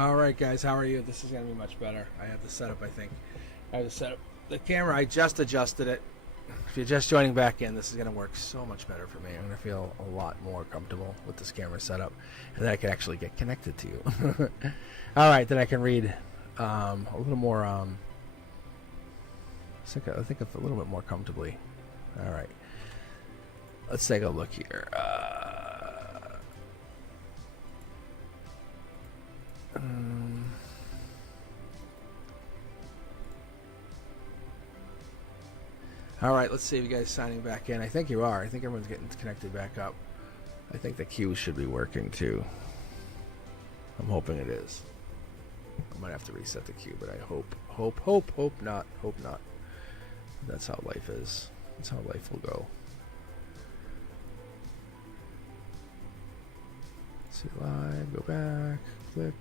Alright guys, how are you? This is going to be much better. I have the setup, I think. I have the setup. The camera, I just adjusted it. If you're just joining back in, this is going to work so much better for me. I'm going to feel a lot more comfortable with this camera setup. And then I can actually get connected to you. Alright, then I can read a little more, I think a little bit more comfortably. Alright. Let's take a look here. All right, let's see if you guys signing back in. I think you are. I think everyone's getting connected back up. I think the queue should be working too. I'm hoping it is. I might have to reset the queue, but I hope not. That's how life is. That's how life will go. See live, go back, click.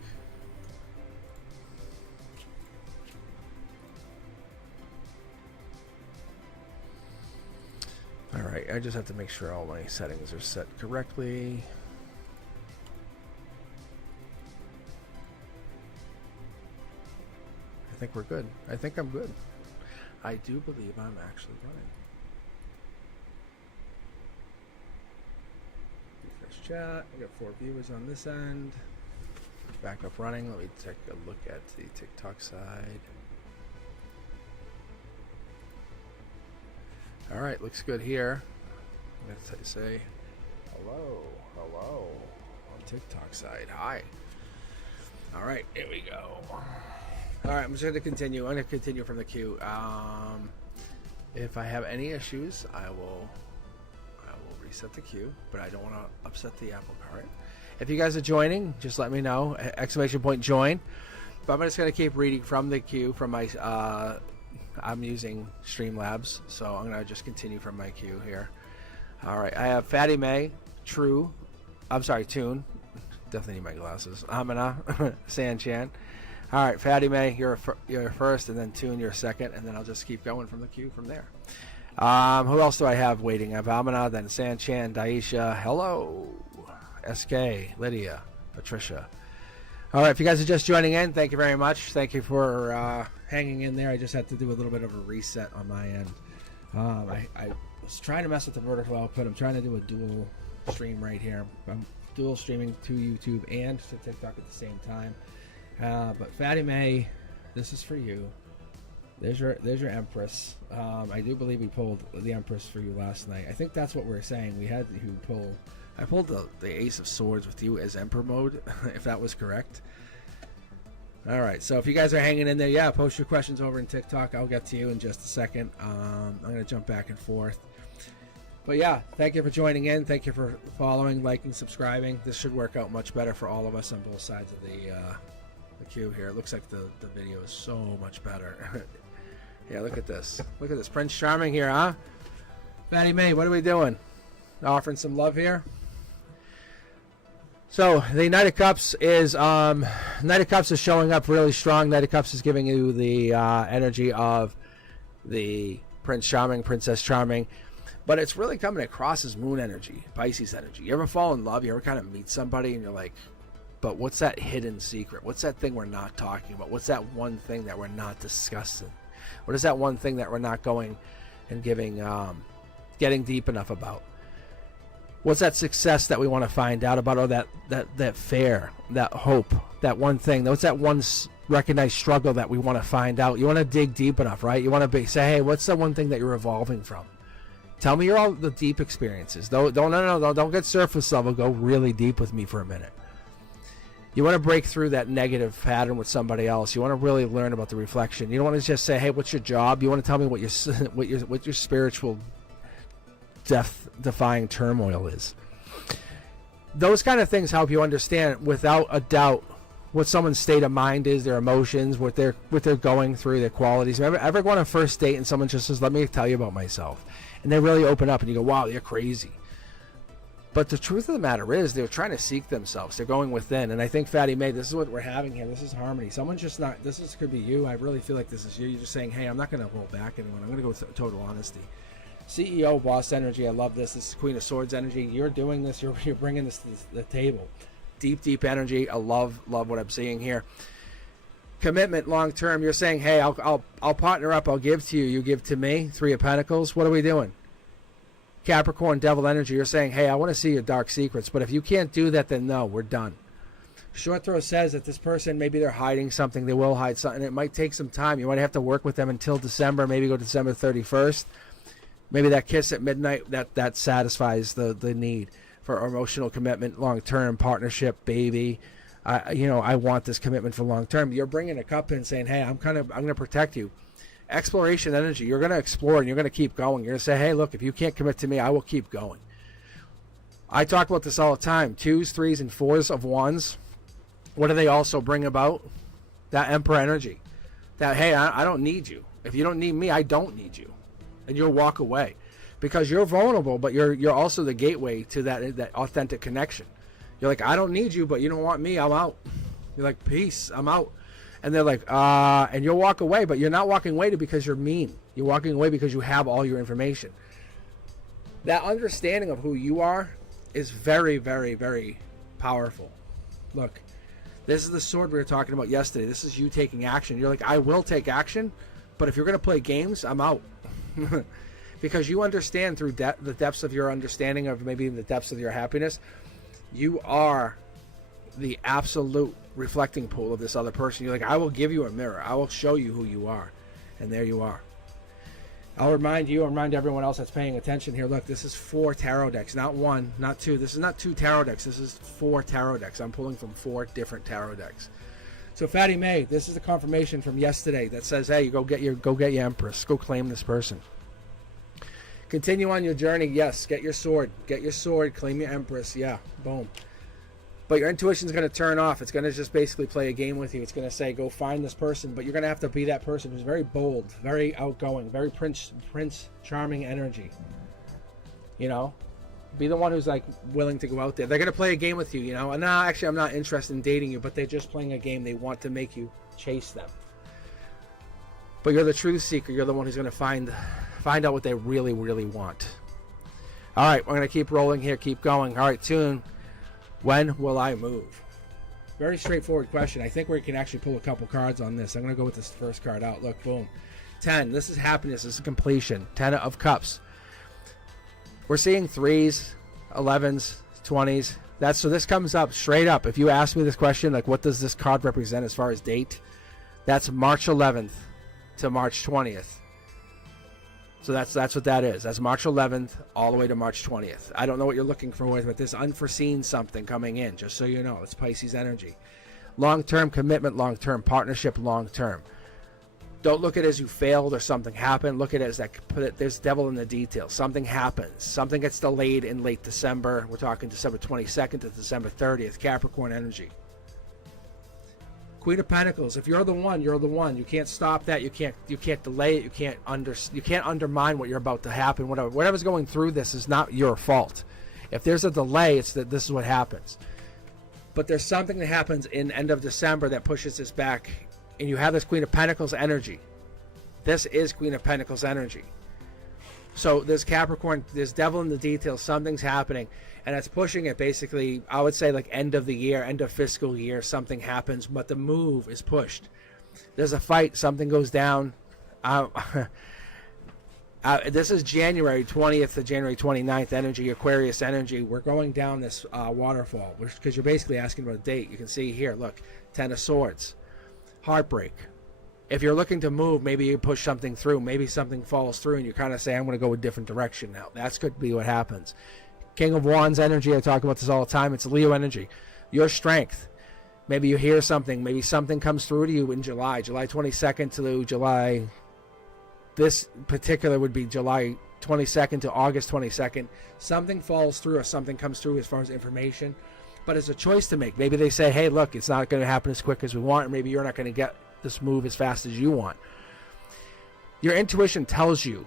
Alright, I just have to make sure all my settings are set correctly. I think we're good. I think I'm good. I do believe I'm actually running. Refresh chat. I got 4 viewers on this end. Back up running. Let me take a look at the TikTok side. All right, looks good here. Let's say hello on TikTok side. Hi. All right, here we go. All right, I'm just going to continue. I'm going to continue from the queue. If I have any issues, I will reset the queue, but I don't want to upset the apple cart. If you guys are joining, just let me know. Exclamation point join. But I'm just going to keep reading from the queue from my. I'm using Streamlabs, so I'm going to just continue from my queue here. All right, I have Fatty May, True. I'm sorry, Toon. Definitely need my glasses. Amina, San Chan. All right, Fatty May, you're first, and then Toon, you're second, and then I'll just keep going from the queue from there. Who else do I have waiting? I have Amina, then San Chan, Daisha, hello, SK, Lydia, Patricia. All right, if you guys are just joining in, thank you very much. Thank you for hanging in there. I just had to do a little bit of a reset on my end. I was trying to mess with the vertical output. I'm trying to do a dual stream right here. I'm dual streaming to YouTube and to TikTok at the same time. But Fatty May, this is for you. There's your Empress. I do believe we pulled the Empress for you last night. I think that's what we were saying. We had to pull. I pulled the Ace of Swords with you as Emperor mode, if that was correct. All right, so if you guys are hanging in there, yeah, post your questions over in TikTok. I'll get to you in just a second. I'm going to jump back and forth. But yeah, thank you for joining in. Thank you for following, liking, subscribing. This should work out much better for all of us on both sides of the queue here. It looks like the video is so much better. Yeah, look at this. Look at this. Prince Charming here, huh? Fatty May, what are we doing? Offering some love here. So the Knight of Cups is showing up really strong. Knight of Cups is giving you the energy of the Prince Charming, Princess Charming, but it's really coming across as Moon energy, Pisces energy. You ever fall in love? You ever kind of meet somebody and you're like, but what's that hidden secret? What's that thing we're not talking about? What's that one thing that we're not discussing? What is that one thing that we're not going and getting deep enough about? What's that success that we want to find out about, or that fear, that hope, that one thing? What's that one recognized struggle that we want to find out? You want to dig deep enough, right? You want to say, hey, what's the one thing that you're evolving from? Tell me all the deep experiences. Don't get surface level. Go really deep with me for a minute. You want to break through that negative pattern with somebody else. You want to really learn about the reflection. You don't want to just say, hey, what's your job? You want to tell me what your spiritual death-defying turmoil is. Those kind of things help you understand without a doubt what someone's state of mind is, their emotions, what they're going through, their qualities. Ever go on a first date and someone just says, let me tell you about myself, and they really open up and you go, wow, you're crazy. But the truth of the matter is they're trying to seek themselves. They're going within. And I think, Fatty May, this is what we're having here. This is harmony. Someone's just not, could be you. I really feel like this is you. You're just saying, hey, I'm not going to hold back anyone. I'm going to go with total honesty. CEO, boss energy. I love this. This is Queen of Swords energy. You're doing this. You're bringing this to the table. deep energy. I love what I'm seeing here. Commitment long term. You're saying, hey, I'll partner up. I'll give to you. You give to me. Three of Pentacles. What are we doing? Capricorn, devil energy. You're saying, hey, I want to see your dark secrets. But if you can't do that, then no, we're done. Short throw says that this person, maybe they're hiding something. They will hide something. It might take some time. You might have to work with them until December. Maybe go to December 31st. Maybe that kiss at midnight, that satisfies the need for emotional commitment, long-term partnership, baby. I want this commitment for long-term. You're bringing a cup in saying, hey, I'm going to protect you. Exploration energy. You're going to explore and you're going to keep going. You're going to say, hey, look, if you can't commit to me, I will keep going. I talk about this all the time. 2s, 3s, and 4s of wands. What do they also bring about? That Emperor energy. That, hey, I don't need you. If you don't need me, I don't need you. And you'll walk away. Because you're vulnerable, but you're also the gateway to that authentic connection. You're like, I don't need you, but you don't want me, I'm out. You're like, peace, I'm out. And they're like, and you'll walk away, but you're not walking away because you're mean. You're walking away because you have all your information. That understanding of who you are is very, very, very powerful. Look, this is the sword we were talking about yesterday. This is you taking action. You're like, I will take action, but if you're going to play games, I'm out. Because you understand through the depths of your understanding of maybe the depths of your happiness, you are the absolute reflecting pool of this other person. You're like, I will give you a mirror. I will show you who you are. And there you are. I'll remind everyone else that's paying attention here. Look, this is 4 tarot decks, not 1, not 2. This is not 2 tarot decks. This is 4 tarot decks. I'm pulling from 4 different tarot decks. So Fatty May, this is the confirmation from yesterday that says, hey, you go get your Empress. Go claim this person. Continue on your journey. Yes, get your sword. Get your sword. Claim your Empress. Yeah, boom. But your intuition is going to turn off. It's going to just basically play a game with you. It's going to say, go find this person. But you're going to have to be that person who's very bold, very outgoing, very Prince Charming energy. You know? Be the one who's like willing to go out there. They're going to play a game with you, you know? And no, actually, I'm not interested in dating you, but they're just playing a game. They want to make you chase them. But you're the truth seeker. You're the one who's going to find out what they really, really want. All right, we're going to keep rolling here, keep going. All right, Tune. When will I move? Very straightforward question. I think we can actually pull a couple cards on this. I'm going to go with this first card out. Look, boom. 10. This is happiness. This is completion. 10 of Cups. We're seeing 3s, 11s, 20s. So this comes up straight up. If you ask me this question, like what does this card represent as far as date? That's March 11th to March 20th. So that's what that is. That's March 11th all the way to March 20th. I don't know what you're looking for, but there's unforeseen something coming in, just so you know. It's Pisces energy. Long-term commitment, long-term partnership, long-term. Don't look at it as you failed or something happened. Look at it as that. There's devil in the details. Something happens. Something gets delayed in late December. We're talking December 22nd to December 30th. Capricorn energy. Queen of Pentacles. If you're the one, you're the one. You can't stop that. You can't delay it. You can't undermine what you're about to happen. Whatever's going through this is not your fault. If there's a delay, it's that this is what happens. But there's something that happens in end of December that pushes this back. And you have this Queen of Pentacles energy. This is Queen of Pentacles energy. So there's Capricorn, there's devil in the details, something's happening, and it's pushing it basically, I would say like end of the year, end of fiscal year, something happens, but the move is pushed. There's a fight, something goes down. This is January 20th to January 29th energy, Aquarius energy. We're going down this waterfall, because you're basically asking about a date. You can see here, look, 10 of Swords. Heartbreak. If you're looking to move, maybe you push something through, maybe something falls through and you kind of say, I'm going to go a different direction now. That could be what happens. King of Wands energy, I talk about this all the time. It's Leo energy. Your strength. Maybe you hear something, maybe something comes through to you in July 22nd to July. This particular would be July 22nd to August 22nd. Something falls through or something comes through as far as information. But it's a choice to make. Maybe they say, hey, look, it's not going to happen as quick as we want, or maybe you're not going to get this move as fast as you want. Your intuition tells you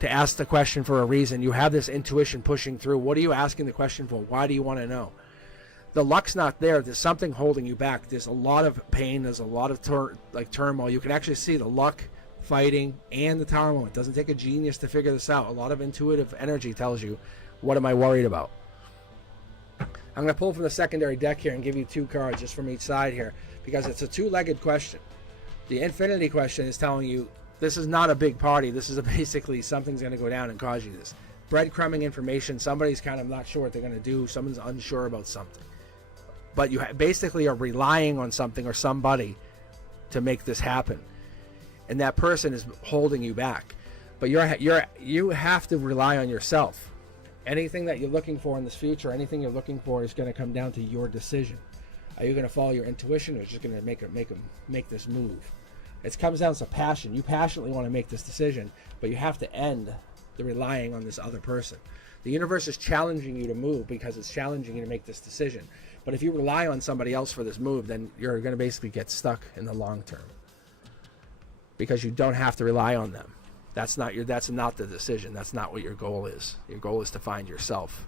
to ask the question for a reason. You have this intuition pushing through. What are you asking the question for? Why do you want to know? The luck's not there. There's something holding you back. There's a lot of pain. There's a lot of turmoil. You can actually see the luck, fighting, and the turmoil. It doesn't take a genius to figure this out. A lot of intuitive energy tells you, what am I worried about? I'm going to pull from the secondary deck here and give you 2 cards just from each side here, because it's a 2-legged question. The infinity question is telling you this is not a big party. This is basically something's going to go down and cause you this. Breadcrumbing information. Somebody's kind of not sure what they're going to do. Someone's unsure about something. But you basically are relying on something or somebody to make this happen. And that person is holding you back. But you have to rely on yourself. Anything that you're looking for in this future, anything you're looking for is going to come down to your decision. Are you going to follow your intuition, or just going to make this move? It comes down to passion. You passionately want to make this decision, but you have to end the relying on this other person. The universe is challenging you to move because it's challenging you to make this decision. But if you rely on somebody else for this move, then you're going to basically get stuck in the long term, because you don't have to rely on them. That's not the decision. That's not what your goal is. Your goal is to find yourself.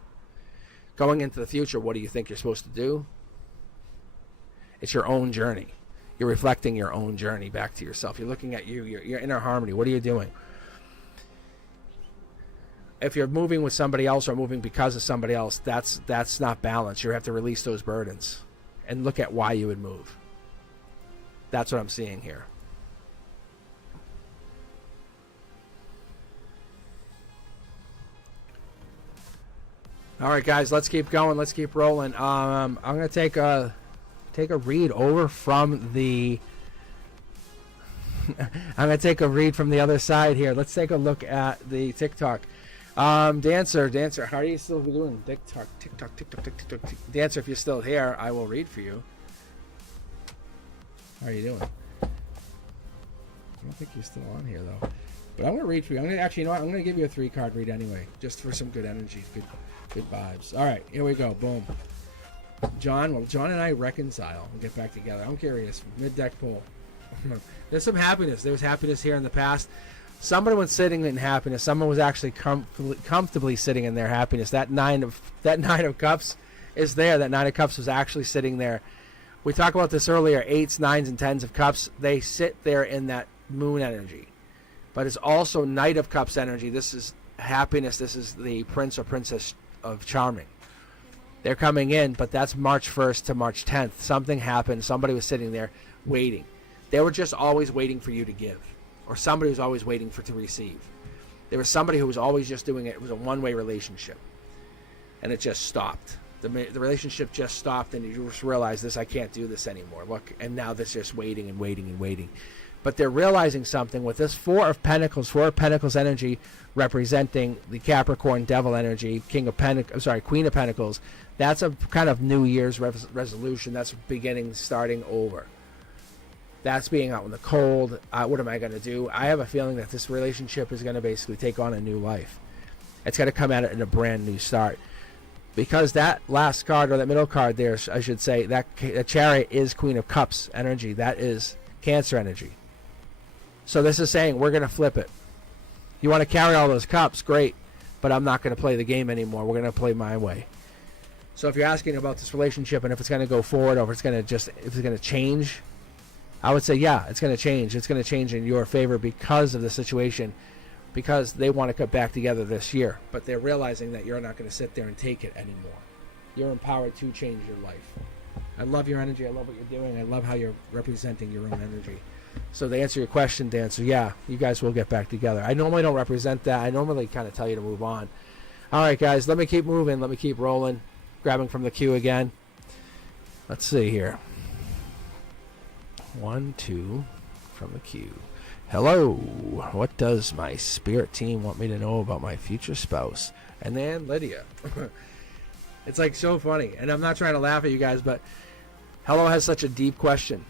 Going into the future, what do you think you're supposed to do? It's your own journey. You're reflecting your own journey back to yourself. You're looking at your inner harmony. What are you doing? If you're moving with somebody else or moving because of somebody else, that's not balance. You have to release those burdens and look at why you would move. That's what I'm seeing here. All right, guys, let's keep going. Let's keep rolling. I'm going to take a read over from the I'm going to take a read from the other side here. Let's take a look at the TikTok. Dancer, how are you still doing? TikTok. Dancer, if you're still here, I will read for you. How are you doing? I don't think you're still on here, though. But I'm going to read for you. I'm going to actually, you know what? I'm going to give you a 3-card read anyway, just for some good energy, good vibes. All right, here we go. Boom. John and I reconcile. We'll get back together. I'm curious. Mid-deck pull. There's some happiness. There was happiness here in the past. Somebody was sitting in happiness. Someone was actually comfortably sitting in their happiness. That nine of cups is there. That 9 of cups was actually sitting there. We talked about this earlier. 8s, 9s, and 10s of cups. They sit there in that moon energy. But it's also Knight of Cups energy. This is happiness. This is the Prince or Princess of Charming. They're coming in, but that's March 1st to March 10th. Something happened. Somebody was sitting there waiting. They were just always waiting for you to give. Or somebody was always waiting to receive. There was somebody who was always just doing it. It was a one-way relationship. And it just stopped. The relationship just stopped, and you just realize I can't do this anymore. Look, and now they're just waiting and waiting and waiting. But they're realizing something with this 4 of Pentacles energy representing the Capricorn Devil energy, Queen of Pentacles. That's a kind of New Year's resolution. That's beginning, starting over. That's being out in the cold. What am I going to do? I have a feeling that this relationship is going to basically take on a new life. It's going to come at it in a brand new start. Because that last card, or that middle card there, I should say, that Chariot is Queen of Cups energy. That is Cancer energy. So this is saying we're going to flip it. You want to carry all those cups, great, but I'm not going to play the game anymore. We're going to play my way. So if you're asking about this relationship and if it's going to go forward or if it's going to change, I would say, yeah, it's going to change. It's going to change in your favor because of the situation, because they want to get back together this year. But they're realizing that you're not going to sit there and take it anymore. You're empowered to change your life. I love your energy. I love what you're doing. I love how you're representing your own energy. So to answer your question, Dancer, yeah, you guys will get back together. I normally don't represent that. I normally kind of tell you to move on. All right, guys, let me keep moving. Let me keep rolling. Grabbing from the queue again. Let's see here. 1, 2 from the queue. Hello. What does my spirit team want me to know about my future spouse? And then Lydia. It's like so funny. And I'm not trying to laugh at you guys, but Hello has such a deep question.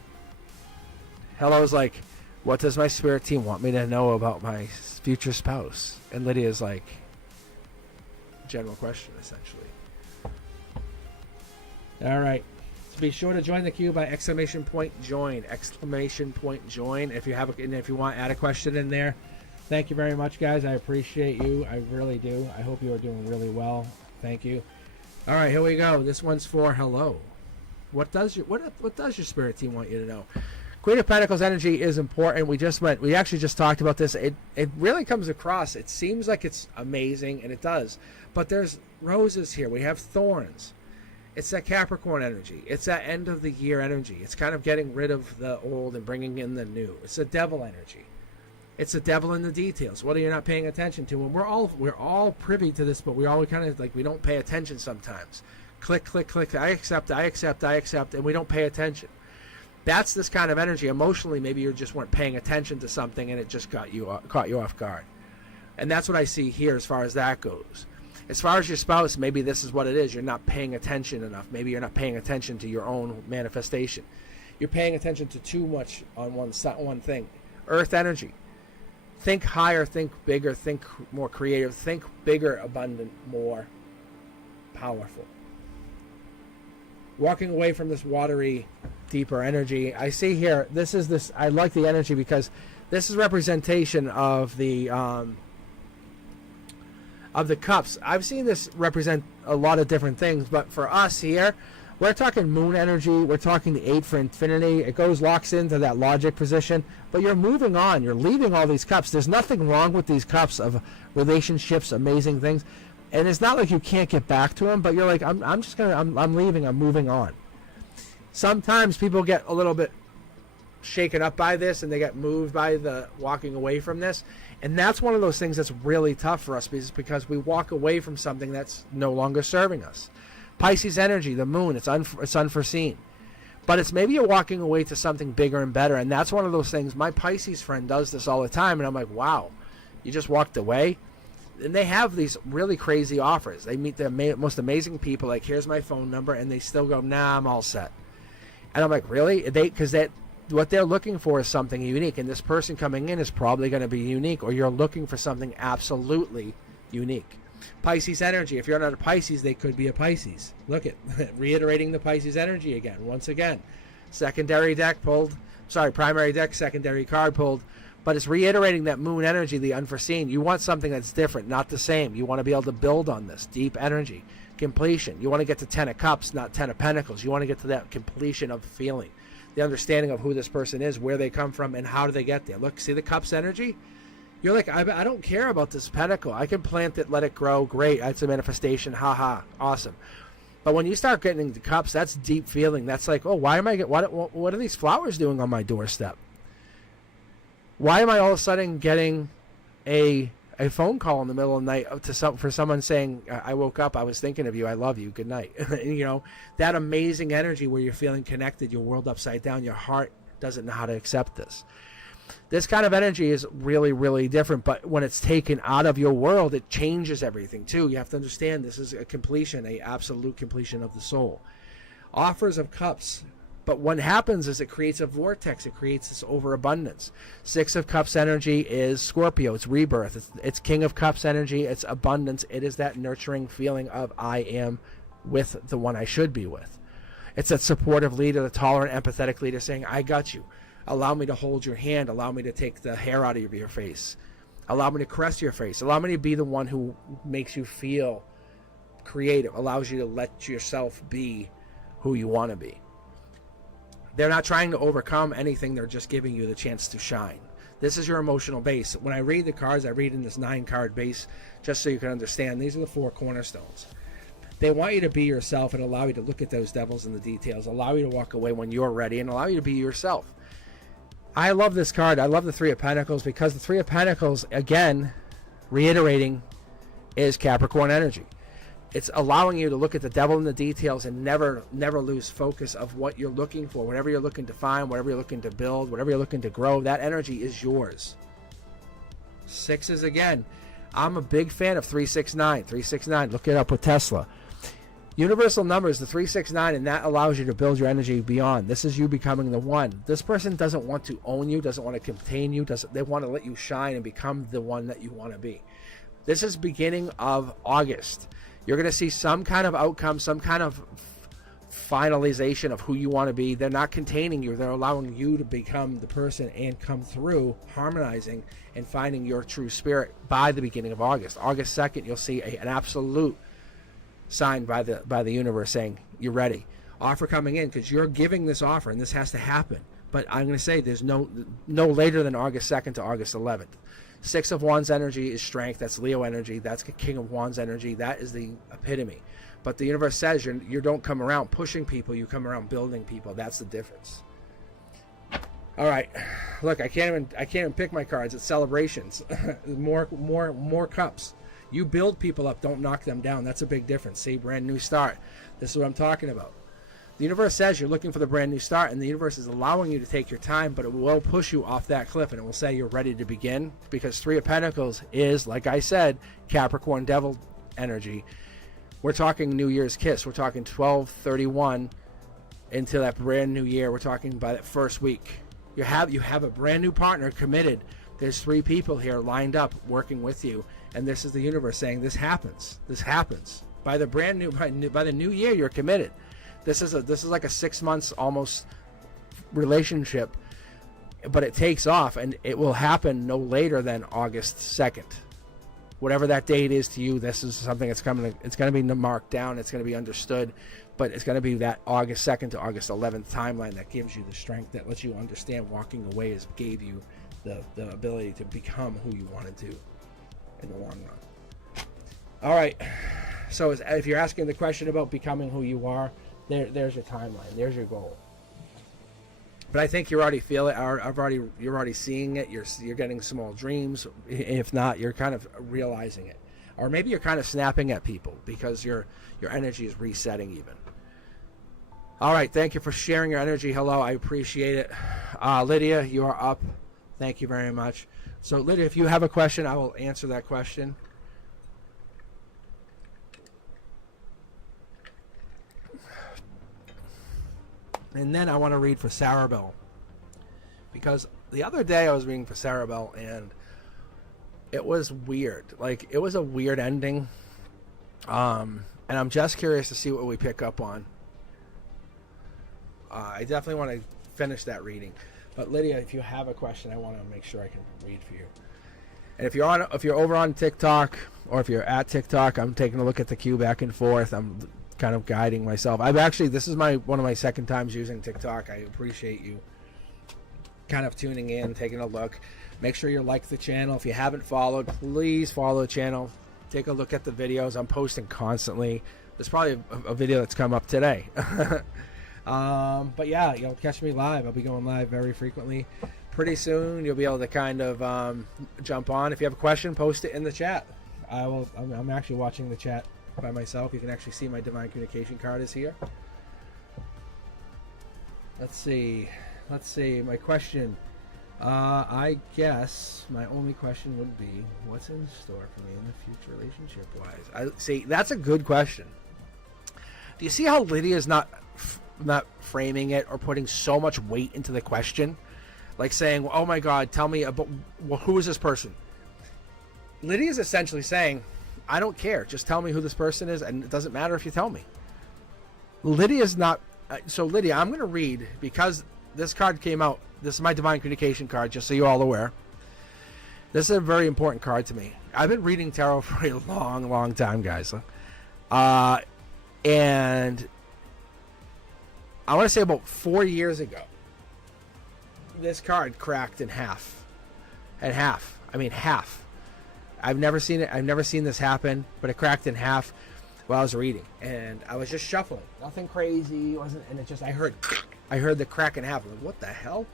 Hello is like, what does my spirit team want me to know about my future spouse? And Lydia's like, general question, essentially. All right. So be sure to join the queue by ! Join. ! Join. If you want, add a question in there. Thank you very much, guys. I appreciate you. I really do. I hope you are doing really well. Thank you. All right, here we go. This one's for Hello. What does your spirit team want you to know? Queen of Pentacles energy is important. We actually just talked about this. It really comes across. It seems like it's amazing, and it does. But there's roses here. We have thorns. It's that Capricorn energy. It's that end of the year energy. It's kind of getting rid of the old and bringing in the new. It's a devil energy. It's the devil in the details. What are you not paying attention to? And we're all privy to this, but we all kind of like, we don't pay attention sometimes. Click, click, click. I accept, and we don't pay attention. That's this kind of energy. Emotionally, maybe you just weren't paying attention to something and it just caught you off guard. And that's what I see here as far as that goes. As far as your spouse, maybe this is what it is. You're not paying attention enough. Maybe you're not paying attention to your own manifestation. You're paying attention to too much on one thing. Earth energy. Think higher, think bigger, think more creative, think bigger, abundant, more powerful. Walking away from this watery, deeper energy. I see here, I like the energy because this is representation of the cups. I've seen this represent a lot of different things, but for us here, we're talking moon energy. We're talking the 8 for infinity. It locks into that logic position, but you're moving on. You're leaving all these cups. There's nothing wrong with these cups of relationships, amazing things. And it's not like you can't get back to them, but you're like, I'm leaving, I'm moving on. Sometimes people get a little bit shaken up by this and they get moved by the walking away from this. And that's one of those things that's really tough for us because we walk away from something that's no longer serving us. Pisces energy, the moon, it's unforeseen. But it's maybe you're walking away to something bigger and better. And that's one of those things. My Pisces friend does this all the time. And I'm like, wow, you just walked away? And they have these really crazy offers. They meet the most amazing people. Like, here's my phone number. And they still go, nah, I'm all set. And I'm like, really? Because what they're looking for is something unique. And this person coming in is probably going to be unique. Or you're looking for something absolutely unique. Pisces energy. If you're not a Pisces, they could be a Pisces. Look at reiterating the Pisces energy again. Once again, primary deck, secondary card pulled. But it's reiterating that moon energy, the unforeseen. You want something that's different, not the same. You want to be able to build on this. Deep energy. Completion. You want to get to 10 of Cups, not 10 of Pentacles. You want to get to that completion of the feeling. The understanding of who this person is, where they come from, and how do they get there. Look, see the Cups energy? You're like, I don't care about this pentacle. I can plant it, let it grow. Great. That's a manifestation. Ha. Awesome. But when you start getting the Cups, that's deep feeling. That's like, oh, what are these flowers doing on my doorstep? Why am I all of a sudden getting a phone call in the middle of the night for someone saying, I woke up, I was thinking of you, I love you, good night. That amazing energy where you're feeling connected, your world upside down, your heart doesn't know how to accept this. This kind of energy is really, really different, but when it's taken out of your world, it changes everything too. You have to understand this is a completion, a absolute completion of the soul. Offers of Cups. But what happens is it creates a vortex. It creates this overabundance. 6 of Cups energy is Scorpio. It's rebirth. It's King of Cups energy. It's abundance. It is that nurturing feeling of I am with the one I should be with. It's that supportive leader, the tolerant, empathetic leader saying, I got you. Allow me to hold your hand. Allow me to take the hair out of your face. Allow me to caress your face. Allow me to be the one who makes you feel creative. Allows you to let yourself be who you want to be. They're not trying to overcome anything. They're just giving you the chance to shine. This is your emotional base. When I read the cards, I read in this 9-card base just so you can understand. These are the 4 cornerstones. They want you to be yourself and allow you to look at those devils in the details, allow you to walk away when you're ready, and allow you to be yourself. I love this card. I love the 3 of Pentacles because the 3 of Pentacles, again, reiterating, is Capricorn energy. It's allowing you to look at the devil in the details and never lose focus of what you're looking for. Whatever you're looking to find, whatever you're looking to build, whatever you're looking to grow, that energy is yours. 6s again. I'm a big fan of 369. 369, look it up with Tesla. Universal number is the 369, and that allows you to build your energy beyond. This is you becoming the one. This person doesn't want to own you, doesn't want to contain you, they want to let you shine and become the one that you want to be. This is beginning of August. You're going to see some kind of outcome, some kind of finalization of who you want to be. They're not containing you. They're allowing you to become the person and come through harmonizing and finding your true spirit by the beginning of August. August 2nd, you'll see an absolute sign by the universe saying you're ready. Offer coming in because you're giving this offer and this has to happen. But I'm going to say there's no later than August 2nd to August 11th. 6 of Wands energy is strength. That's Leo energy. That's King of Wands energy. That is the epitome. But the universe says you don't come around pushing people, you come around building people. That's the difference. All right, look, I can't even pick my cards. It's celebrations. more cups. You build people up, don't knock them down. That's a big difference. Say brand new start. This is what I'm talking about. The universe says you're looking for the brand new start, and the universe is allowing you to take your time, but it will push you off that cliff, and it will say you're ready to begin, because Three of Pentacles is, like I said, Capricorn devil energy. We're talking New Year's kiss. We're talking 12/31 into that brand new year. We're talking by that first week. You have a brand new partner committed. There's 3 people here lined up working with you, and this is the universe saying this happens. This happens by the by the new year. You're committed. This is like a 6 months almost relationship, but it takes off, and it will happen no later than August 2nd. Whatever that date is to you, this is something that's coming. It's going to be marked down. It's going to be understood, but it's going to be that August 2nd to August 11th timeline that gives you the strength, that lets you understand walking away gave you the ability to become who you wanted to in the long run. All right. So if you're asking the question about becoming who you are, there's your timeline. There's your goal. But I think you already feel it. You're already seeing it. You're getting small dreams. If not, you're kind of realizing it, or maybe you're kind of snapping at people because your energy is resetting even. All right, thank you for sharing your energy. Hello, I appreciate it. Lydia, you are up. Thank you very much. So Lydia, if you have a question, I will answer that question. And then I want to read for Sarah Bell, because the other day I was reading for Sarah Bell, and it was weird. Like, it was a weird ending. And I'm just curious to see what we pick up on. I definitely want to finish that reading. But Lydia, if you have a question, I want to make sure I can read for you. And if you're over on TikTok, or if you're at TikTok, I'm taking a look at the queue back and forth. I'm kind of guiding myself. This is one of my second times using TikTok. I appreciate you kind of tuning in, taking a look. Make sure you like the channel. If you haven't followed, please follow the channel. Take a look at the videos. I'm posting constantly. There's probably a video that's come up today. But yeah, you'll catch me live. I'll be going live very frequently. Pretty soon you'll be able to kind of jump on. If you have a question, post it in the chat. I'm actually watching the chat by myself. You can actually see my divine communication card is here. Let's see my question. I guess my only question would be, what's in store for me in the future relationship wise? That's a good question. Do you see how Lydia is not framing it or putting so much weight into the question, like saying, oh my god, tell me about who is this person? Lydia is essentially saying, I don't care. Just tell me who this person is, and it doesn't matter if you tell me. Lydia's not... So, Lydia, I'm going to read, because this card came out. This is my divine communication card, just so you're all aware. This is a very important card to me. I've been reading tarot for a long, long time, guys. And I want to say about 4 years ago, this card cracked in half. Half. I've never seen it. I've never seen this happen, but it cracked in half while I was reading, and I was just shuffling. Nothing crazy, and it just I heard the crack in half. I'm like, what the hell?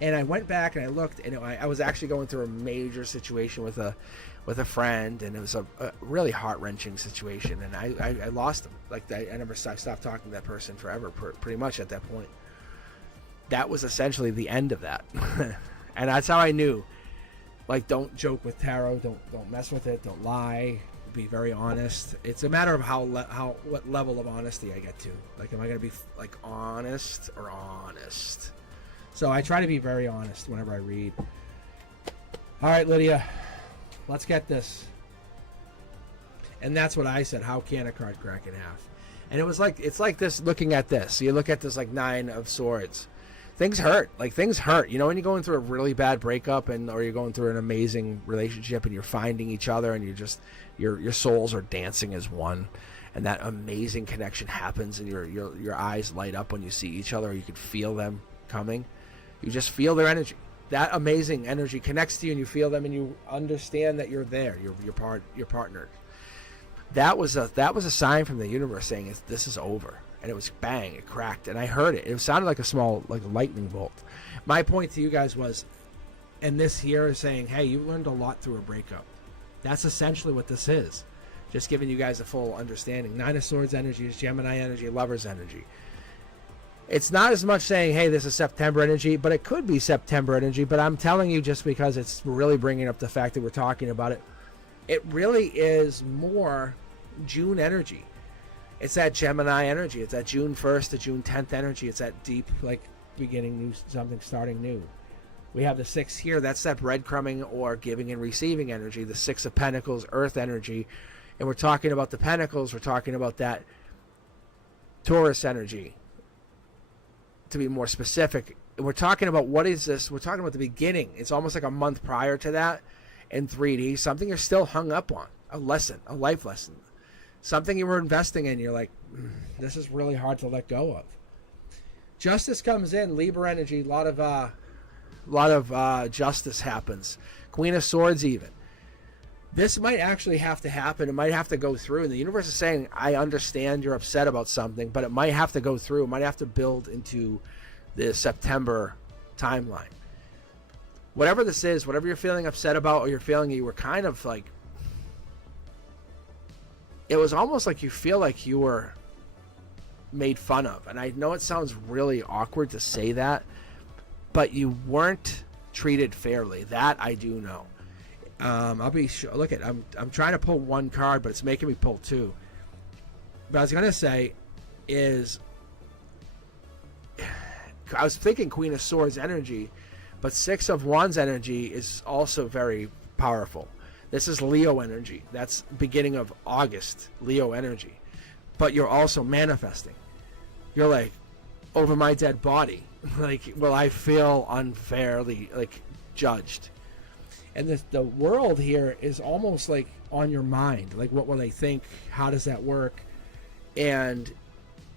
And I went back and I looked, and I was actually going through a major situation with a friend, and it was a really heart-wrenching situation, and I lost him. Like, I stopped talking to that person forever, pretty much at that point. That was essentially the end of that. And that's how I knew. Like, don't joke with tarot. Don't mess with it. Don't lie. Be very honest. It's a matter of what level of honesty I get to. Like, am I going to be like honest or honest? So I try to be very honest whenever I read. All right, Lydia, let's get this. And that's what I said. How can a card crack in half? And it's like this. Looking at this, you look at this like 9 of Swords. Things hurt. Like, things hurt. You know, when you're going through a really bad breakup, or you're going through an amazing relationship, and you're finding each other, and your souls are dancing as one, and that amazing connection happens, and your eyes light up when you see each other. You can feel them coming. You just feel their energy. That amazing energy connects to you, and you feel them, and you understand that you're there. You're partnered. That was a sign from the universe saying this is over. And it was bang, it cracked, and I heard it. It sounded like a small, like a lightning bolt. My point to you guys was, and this here is saying, hey, you learned a lot through a breakup. That's essentially what this is. Just giving you guys a full understanding. Nine of Swords energy is Gemini energy, Lover's energy. It's not as much saying, hey, this is September energy, but it could be September energy. But I'm telling you, just because it's really bringing up the fact that we're talking about it, it really is more June energy. It's that Gemini energy. It's that June 1st to June 10th energy. It's that deep, like, beginning new, something starting new. We have the 6 here. That's that breadcrumbing or giving and receiving energy. The 6 of Pentacles, Earth energy. And we're talking about the Pentacles. We're talking about that Taurus energy. To be more specific, we're talking about what is this? We're talking about the beginning. It's almost like a month prior to that in 3D. Something you're still hung up on. A lesson, a life lesson. Something you were investing in, you're like, this is really hard to let go of. Justice comes in, Libra energy, a lot of justice happens. Queen of Swords even. This might actually have to happen. It might have to go through. And the universe is saying, I understand you're upset about something, but it might have to go through. It might have to build into the September timeline. Whatever this is, whatever you're feeling upset about, or you're feeling you were kind of like, it was almost like you feel like you were made fun of. And I know it sounds really awkward to say that, but you weren't treated fairly. That I do know. I'll be sure. Look at, I'm trying to pull one card, but it's making me pull 2. But I was gonna say is, I was thinking Queen of Swords energy, but 6 of Wands energy is also very powerful. This is Leo energy. That's beginning of August, Leo energy. But you're also manifesting. You're like, over my dead body. Like, well, I feel unfairly, like, judged. And the world here is almost like on your mind. Like, what will they think? How does that work? And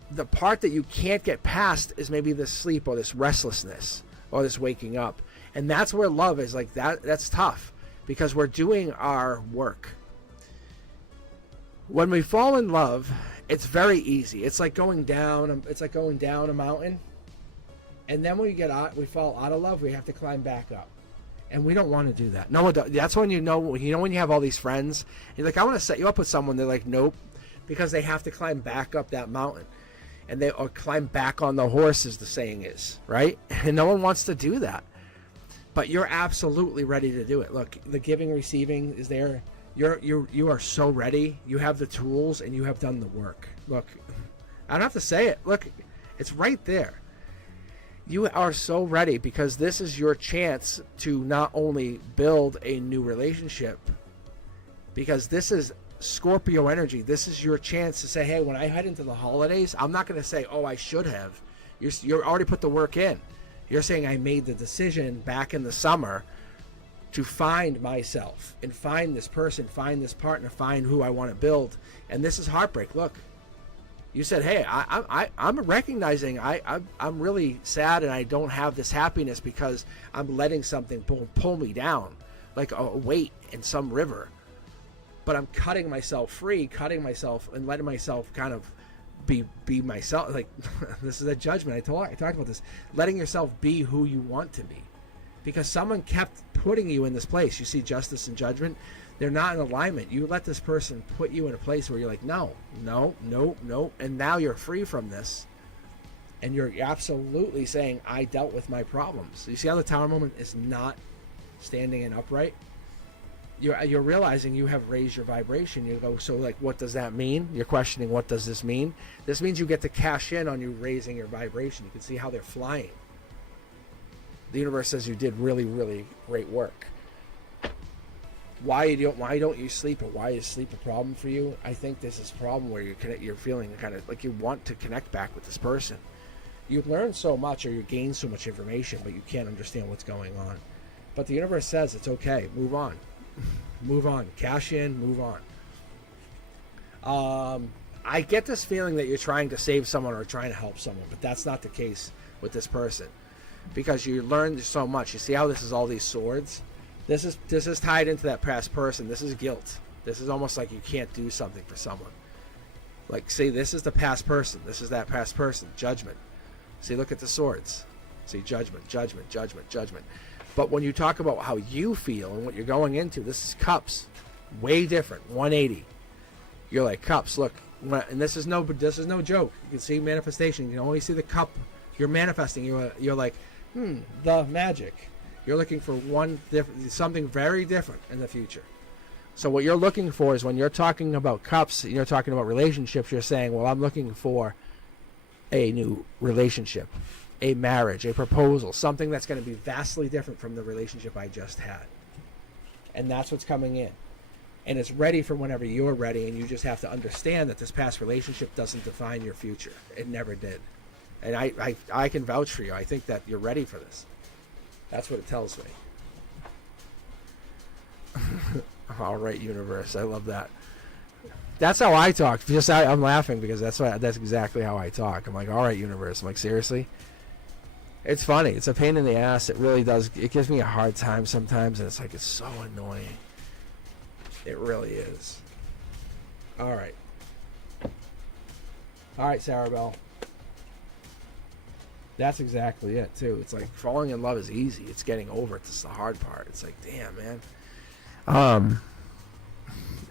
the part that you can't get past is maybe this sleep or this restlessness or this waking up. And that's where love is like that. That's tough. Because we're doing our work. When we fall in love, it's very easy. It's like going down. It's like going down a mountain, and then when we fall out of love, we have to climb back up, and we don't want to do that. No one does. That's when you know when you have all these friends. You're like, I want to set you up with someone. They're like, nope, because they have to climb back up that mountain, and or climb back on the horse, as the saying is, right? And no one wants to do that. But you're absolutely ready to do it. Look, the giving, receiving is there. You are so ready. You have the tools and you have done the work. Look, I don't have to say it. Look, it's right there. You are so ready because this is your chance to not only build a new relationship, because this is Scorpio energy. This is your chance to say, hey, when I head into the holidays, I'm not going to say, oh, I should have. You're already put the work in. You're saying I made the decision back in the summer to find myself and find this person, find this partner, find who I want to build. And this is heartbreak. Look, you said, hey, I'm recognizing I'm really sad and I don't have this happiness because I'm letting something pull me down like a weight in some river. But I'm cutting myself free, and letting myself kind of be myself. Like, this is a judgment. I talked about this. Letting yourself be who you want to be, because someone kept putting you in this place. You see, justice and judgment, they're not in alignment. You let this person put you in a place where you're like, no, and now you're free from this, and you're absolutely saying, I dealt with my problems. You see how the Tower moment is not standing and upright? You're realizing you have raised your vibration. You go, so like, what does that mean? You're questioning, what does this mean? This means you get to cash in on you raising your vibration. You can see how they're flying. The universe says you did really, really great work. Why don't you sleep, or why is sleep a problem for you? I think this is a problem where you're feeling kind of like you want to connect back with this person. You learn so much, or you gain so much information, but you can't understand what's going on. But the universe says it's okay. Move on. Move on. Cash in. Move on. I get this feeling that you're trying to save someone or trying to help someone, but that's not the case with this person, because you learned so much. You see how this is all these swords? This is tied into that past person. This is guilt. This is almost like you can't do something for someone. Like, see, this is the past person. This is that past person. Judgment. See, look at the swords. See, judgment, judgment, judgment, judgment. But when you talk about how you feel and what you're going into, this is cups. Way different. 180. You're like, cups, look. And this is no joke. You can see manifestation. You can only see the cup. You're manifesting. You're like, the magic. You're looking for something very different in the future. So what you're looking for is when you're talking about cups, you're talking about relationships, you're saying, well, I'm looking for a new relationship, a marriage, a proposal, something that's going to be vastly different from the relationship I just had. And that's what's coming in. And it's ready for whenever you're ready, and you just have to understand that this past relationship doesn't define your future. It never did. And I can vouch for you. I think that you're ready for this. That's what it tells me. All right, universe. I love that. That's how I talk. I'm laughing because that's exactly how I talk. I'm like, all right, universe. I'm like, seriously? It's funny. It's a pain in the ass. It really does. It gives me a hard time sometimes, and it's like, it's so annoying. It really is. All right. All right, Sarah Bell. That's exactly it, too. It's like falling in love is easy. It's getting over it. It's the hard part. It's like, damn, man.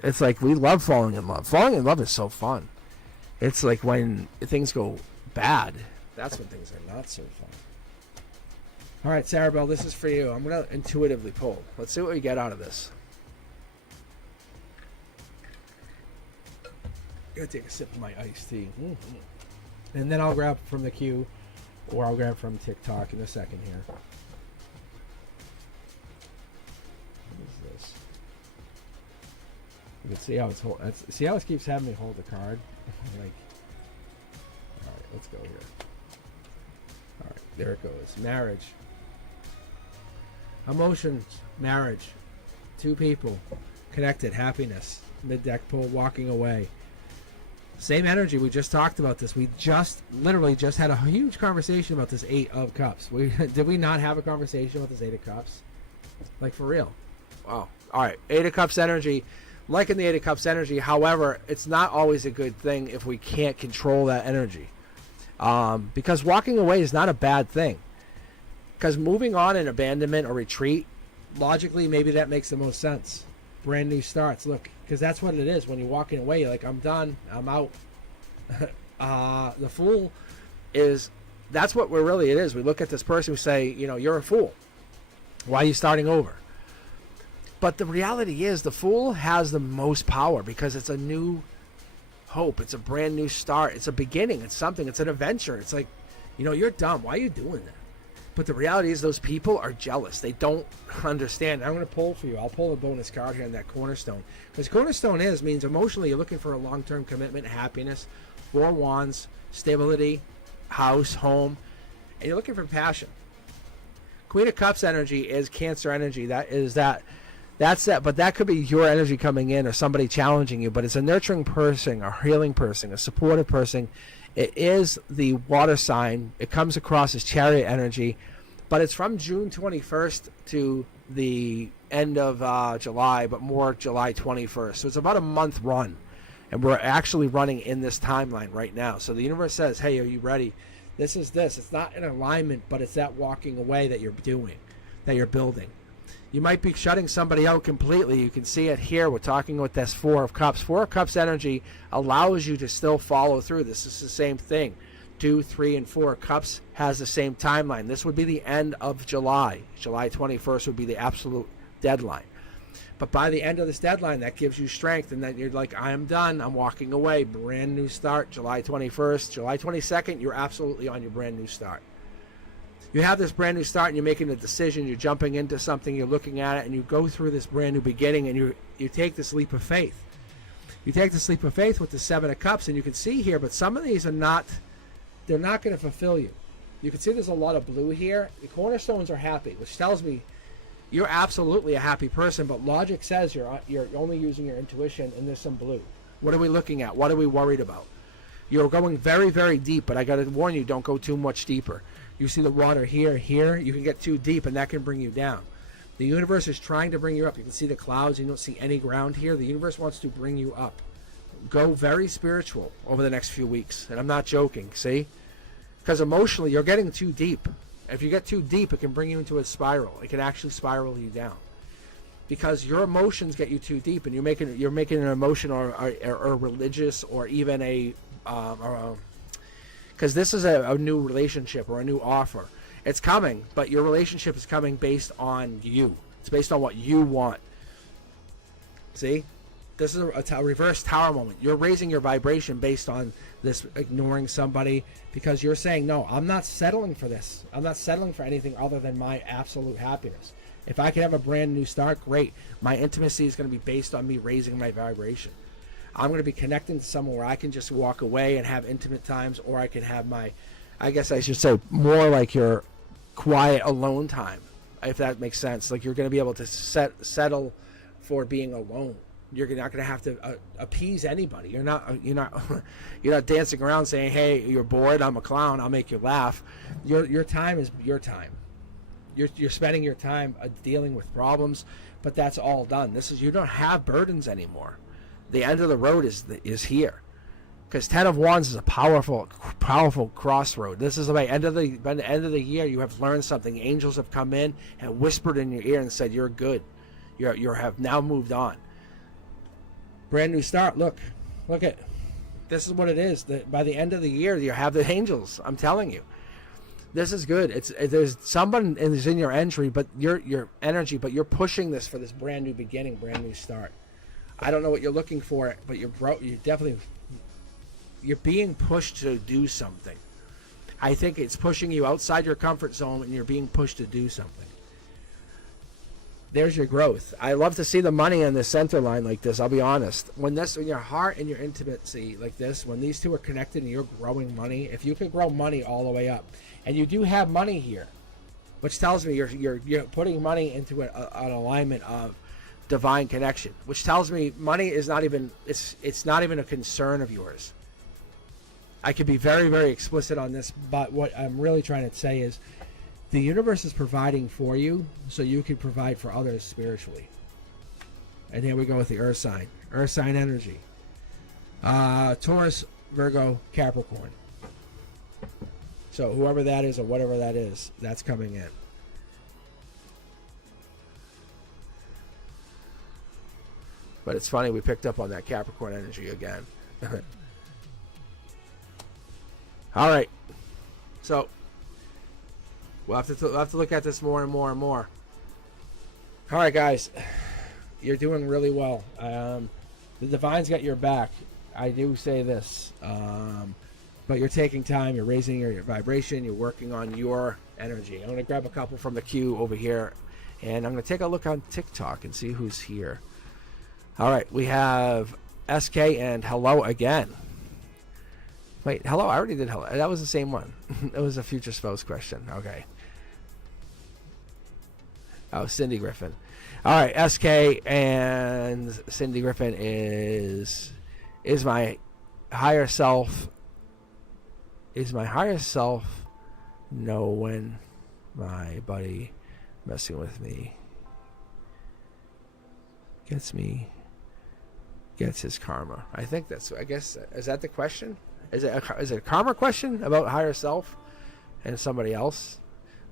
It's like we love falling in love. Falling in love is so fun. It's like when things go bad, that's when things are not so fun. All right, Sarah Bell, this is for you. I'm going to intuitively pull. Let's see what we get out of this. I'm going to take a sip of my iced tea. And then I'll grab from the queue, or I'll grab from TikTok in a second here. You can see how see how it keeps having me hold the card. Like, all right, let's go here. All right, there it goes. Marriage, emotions, marriage, two people connected, happiness. Mid deck pull, walking away. Same energy. We just talked about this. We literally just had a huge conversation about this 8 of Cups. Did we not have a conversation about this 8 of Cups? Like, for real. Wow. All right, 8 of Cups energy. Liking the 8 of Cups energy. However, it's not always a good thing if we can't control that energy. Because walking away is not a bad thing. Because moving on in abandonment or retreat, logically, maybe that makes the most sense. Brand new starts. Look, because that's what it is. When you're walking away, you're like, I'm done. I'm out. The Fool is, that's what it is. We look at this person who say, you're a fool. Why are you starting over? But the reality is the Fool has the most power because it's a new hope. It's a brand new start. It's a beginning. It's something. It's an adventure. It's like, you're dumb. Why are you doing that? But the reality is those people are jealous. They don't understand. I'm going to pull for you. I'll pull a bonus card here in that Cornerstone. Because Cornerstone means emotionally you're looking for a long-term commitment, happiness, 4 wands, stability, house, home, and you're looking for passion. Queen of Cups energy is Cancer energy. That's that, but that could be your energy coming in or somebody challenging you, but it's a nurturing person, a healing person, a supportive person. It is the water sign. It comes across as Chariot energy, but it's from June 21st to the end of July, but more July 21st. So it's about a month run, and we're actually running in this timeline right now. So the universe says, hey, are you ready? This is this. It's not in alignment, but it's that walking away that you're doing, that you're building. You might be shutting somebody out completely. You can see it here. We're talking with this 4 of Cups. 4 of Cups energy allows you to still follow through. This is the same thing. 2, 3, and 4 Cups has the same timeline. This would be the end of July. July 21st would be the absolute deadline. But by the end of this deadline, that gives you strength, and then you're like, I am done. I'm walking away. Brand new start. July 21st. July 22nd, you're absolutely on your brand new start. You have this brand new start and you're making a decision, you're jumping into something, you're looking at it, and you go through this brand new beginning, and you take this leap of faith. You take this leap of faith with the 7 of Cups, and you can see here, but some of these are not, they're not going to fulfill you. You can see there's a lot of blue here. The cornerstones are happy, which tells me you're absolutely a happy person, but logic says you're only using your intuition, and there's some blue. What are we looking at? What are we worried about? You're going very, very deep, but I got to warn you, don't go too much deeper. You see the water here, you can get too deep, and that can bring you down. The universe is trying to bring you up. You can see the clouds. You don't see any ground here. The universe wants to bring you up. Go very spiritual over the next few weeks. And I'm not joking, see? Because emotionally, you're getting too deep. If you get too deep, it can bring you into a spiral. It can actually spiral you down. Because your emotions get you too deep, and you're making an emotion or religious or even a because this is a new relationship or a new offer. It's coming, but your relationship is coming based on you. It's based on what you want. See? This is a reverse tower moment. You're raising your vibration based on this ignoring somebody because you're saying, no, I'm not settling for this. I'm not settling for anything other than my absolute happiness. If I can have a brand new start, great. My intimacy is going to be based on me raising my vibration. I'm going to be connecting to someone where I can just walk away and have intimate times, or I can have my, I guess I should say, more like your quiet alone time, if that makes sense. Like you're going to be able to settle for being alone. You're not going to have to appease anybody. You're not dancing around saying, "Hey, you're bored. I'm a clown. I'll make you laugh." Your time is your time. You're spending your time dealing with problems, but that's all done. You don't have burdens anymore. The end of the road is here, because 10 of Wands is a powerful crossroad. This is by the end of the year. You have learned something. Angels have come in and whispered in your ear and said, "You're good. You have now moved on." Brand new start. Look at this is what it is. By the end of the year, you have the angels. I'm telling you, this is good. There's someone is in your entry, but your energy, but you're pushing this for this brand new beginning, brand new start. I don't know what you're looking for, but you're being pushed to do something. I think it's pushing you outside your comfort zone, and you're being pushed to do something. There's your growth. I love to see the money in the center line like this. I'll be honest. When your heart and your intimacy like this, when these two are connected and you're growing money, if you can grow money all the way up, and you do have money here, which tells me you're putting money into an alignment of divine connection, which tells me money is not even it's not even a concern of yours. I could be very, very explicit on this, but what I'm really trying to say is the universe is providing for you so you can provide for others spiritually. And here we go with the earth sign energy. Taurus, Virgo, Capricorn. So whoever that is or whatever that is, that's coming in. But it's funny, we picked up on that Capricorn energy again. All right. So we'll have to look at this more and more and more. All right, guys. You're doing really well. The Divine's got your back. I do say this. But you're taking time. You're raising your vibration. You're working on your energy. I'm going to grab a couple from the queue over here. And I'm going to take a look on TikTok and see who's here. All right. We have SK and hello again. Wait, hello? I already did hello. That was the same one. It was a future spouse question. Okay. Oh, Cindy Griffin. All right, SK and Cindy Griffin is my higher self. Is my higher self know when my buddy messing with me gets his karma? I guess is that the question? Is it a karma question about higher self and somebody else?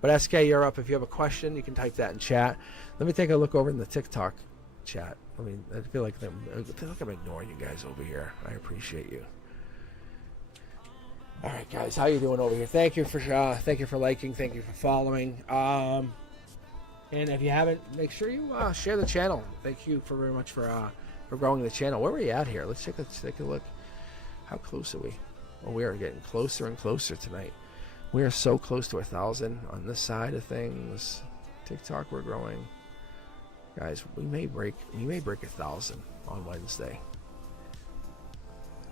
But SK, you're up. If you have a question, you can type that in chat. Let me take a look over in the TikTok chat. I feel like I'm ignoring you guys over here. I appreciate you. All right, guys, how you doing over here? Thank you for liking. Thank you for following. And if you haven't, make sure you share the channel. Thank you very much for growing the channel. Where are we at here? Let's take a look. How close are we? Well, we are getting closer and closer tonight. We are so close to 1,000 on this side of things. TikTok, we're growing. Guys, we may break 1,000 on Wednesday.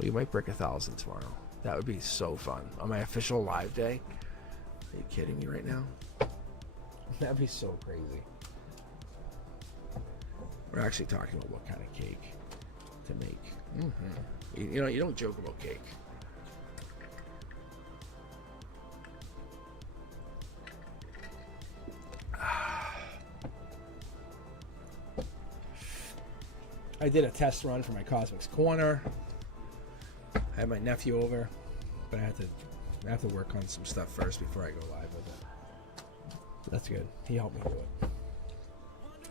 We might break 1,000 tomorrow. That would be so fun. On my official live day. Are you kidding me right now? That'd be so crazy. We're actually talking about what kind of cake to make. You don't joke about cake. I did a test run for my Cosmic's Corner. I had my nephew over, but I have to work on some stuff first before I go live with it. That's good. He helped me do it.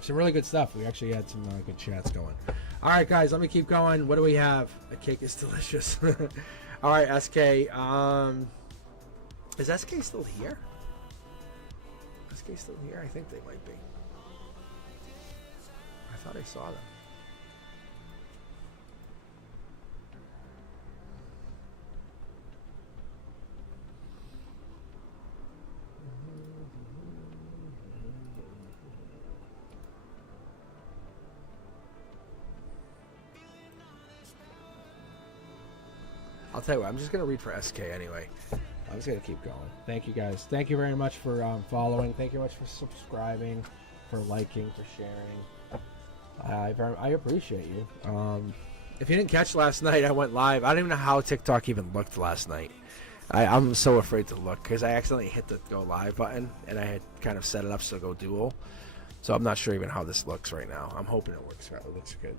Some really good stuff. We actually had some good chats going. All right, guys, let me keep going. What do we have? The cake is delicious. All right, SK. Is SK still here? SK still here? I think they might be. I thought I saw them. I'll tell you what, I'm just going to read for SK anyway. I'm just going to keep going. Thank you, guys. Thank you very much for following. Thank you very much for subscribing, for liking, for sharing. I appreciate you. If you didn't catch last night, I went live. I don't even know how TikTok even looked last night. I'm so afraid to look because I accidentally hit the go live button, and I had kind of set it up to go dual. So I'm not sure even how this looks right now. I'm hoping it works. It looks good.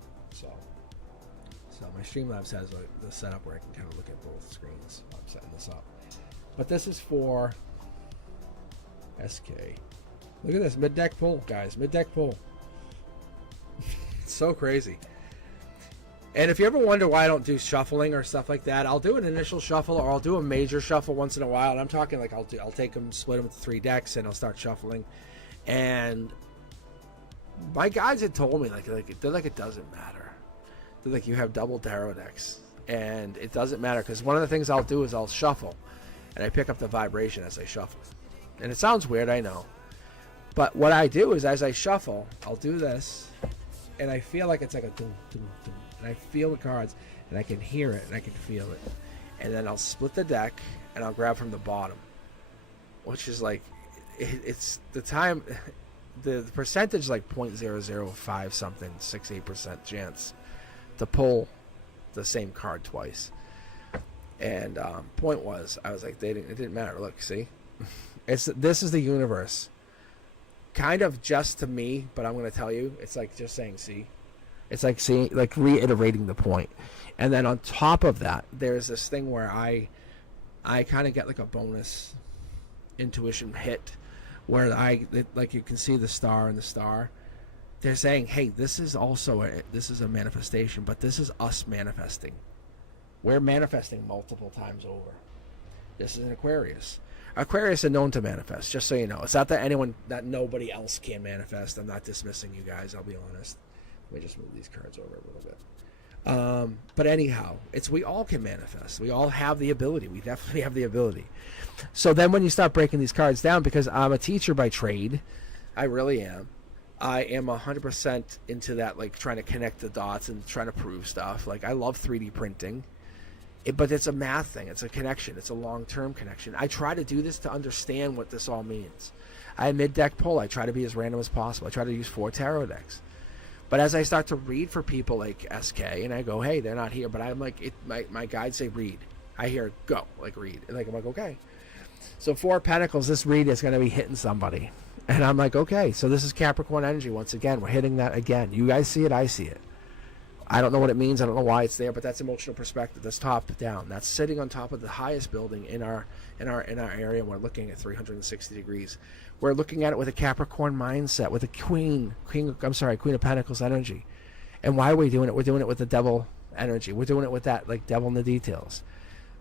So my Streamlabs has the setup where I can kind of look at both screens while I'm setting this up. But this is for SK. Look at this mid-deck pull, guys. Mid-deck pull. It's so crazy. And if you ever wonder why I don't do shuffling or stuff like that, I'll do an initial shuffle or I'll do a major shuffle once in a while. And I'm talking like I'll take them, split them into 3 decks, and I'll start shuffling. And my guides had told me like it doesn't matter. Like you have double tarot decks and it doesn't matter because one of the things I'll do is I'll shuffle and I pick up the vibration as I shuffle, and it sounds weird, I know, but what I do is as I shuffle I'll do this and I feel like it's like a dum, dum, dum, and I feel the cards and I can hear it and I can feel it, and then I'll split the deck and I'll grab from the bottom, which is like it's the time the percentage is like 0.005 something 68% chance to pull the same card twice. And point was, I was like, it didn't matter. Look, see, this is the universe, kind of just to me, but I'm going to tell you, it's like just saying, see, it's like seeing, like reiterating the point. And then on top of that, there's this thing where I kind of get like a bonus intuition hit, where like you can see the star and the star. They're saying, hey, this is also this is a manifestation, but this is us manifesting. We're manifesting multiple times over. This is an Aquarius. Aquarius are known to manifest, just so you know. It's not that nobody else can manifest. I'm not dismissing you guys, I'll be honest. Let me just move these cards over a little bit. But anyhow, we all can manifest. We all have the ability. We definitely have the ability. So then when you start breaking these cards down, because I'm a teacher by trade, I really am. I am 100% into that, like trying to connect the dots and trying to prove stuff. Like I love 3D printing, but it's a math thing. It's a connection. It's a long-term connection. I try to do this to understand what this all means. I mid-deck pull. I try to be as random as possible. I try to use 4 tarot decks. But as I start to read for people like SK, and I go, hey, they're not here, but I'm like, my guides say read. I hear go, like read. And like I'm like, okay. So 4 Pentacles, this read is going to be hitting somebody. And I'm like, okay, so this is Capricorn energy. Once again, we're hitting that again. You guys see it, I see it. I don't know what it means. I don't know why it's there, but that's emotional perspective. That's top down. That's sitting on top of the highest building in our area. And we're looking at 360 degrees. We're looking at it with a Capricorn mindset, with a Queen of Pentacles energy. And why are we doing it? We're doing it with the Devil energy. We're doing it with that, like devil in the details.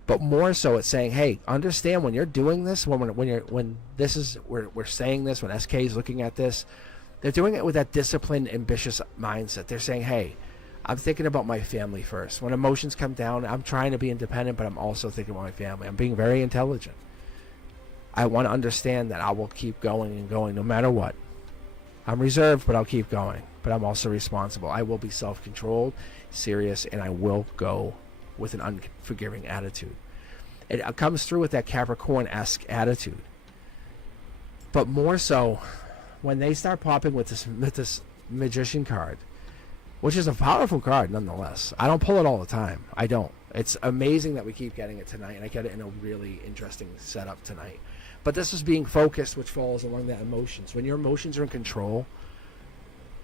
But more so, it's saying, hey, understand when you're doing this, when this is we're saying this, when SK is looking at this, they're doing it with that disciplined, ambitious mindset. They're saying, hey, I'm thinking about my family first. When emotions come down, I'm trying to be independent, but I'm also thinking about my family. I'm being very intelligent. I want to understand that I will keep going and going no matter what. I'm reserved, but I'll keep going. But I'm also responsible. I will be self-controlled, serious, and I will go with an unforgiving attitude. It comes through with that Capricorn-esque attitude. But more so, when they start popping with this Magician card, which is a powerful card nonetheless. I don't pull it all the time. I don't. It's amazing that we keep getting it tonight, and I get it in a really interesting setup tonight. But this is being focused, which falls along that emotions. When your emotions are in control,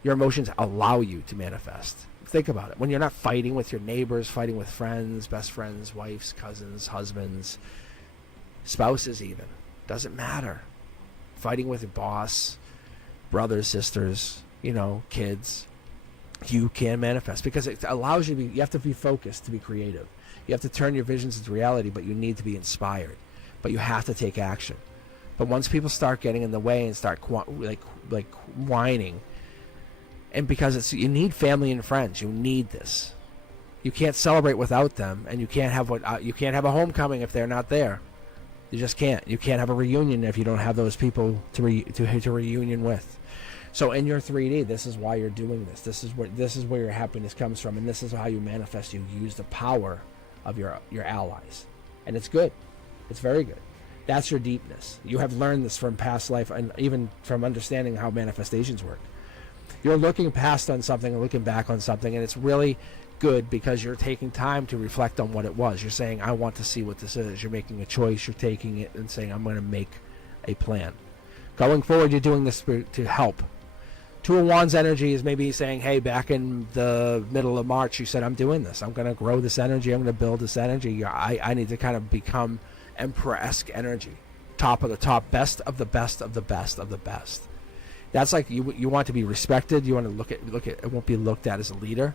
your emotions allow you to manifest. Think about it. When you're not fighting with your neighbors, fighting with friends, best friends, wives, cousins, husbands, spouses even. Doesn't matter. Fighting with your boss, brothers, sisters, kids. You can manifest because it allows you to you have to be focused to be creative. You have to turn your visions into reality, but you need to be inspired. But you have to take action. But once people start getting in the way and start like whining, and because you need family and friends, you need this. You can't celebrate without them, and you can't have a homecoming if they're not there. You just can't. You can't have a reunion if you don't have those people to reunion with. So in your 3D, this is why you're doing this. This is where your happiness comes from, and this is how you manifest. You use the power of your allies, and it's good. It's very good. That's your deepness. You have learned this from past life, and even from understanding how manifestations work. You're looking past on something and looking back on something, and it's really good because you're taking time to reflect on what it was. You're saying, I want to see what this is. You're making a choice. You're taking it and saying, I'm going to make a plan. Going forward, you're doing this to help. Two of Wands energy is maybe saying, hey, back in the middle of March, you said, I'm doing this. I'm going to grow this energy. I'm going to build this energy. I need to kind of become Emperor-esque energy. Top of the top, best of the best of the best of the best. That's like you want to be respected. You want to look at it won't be looked at as a leader.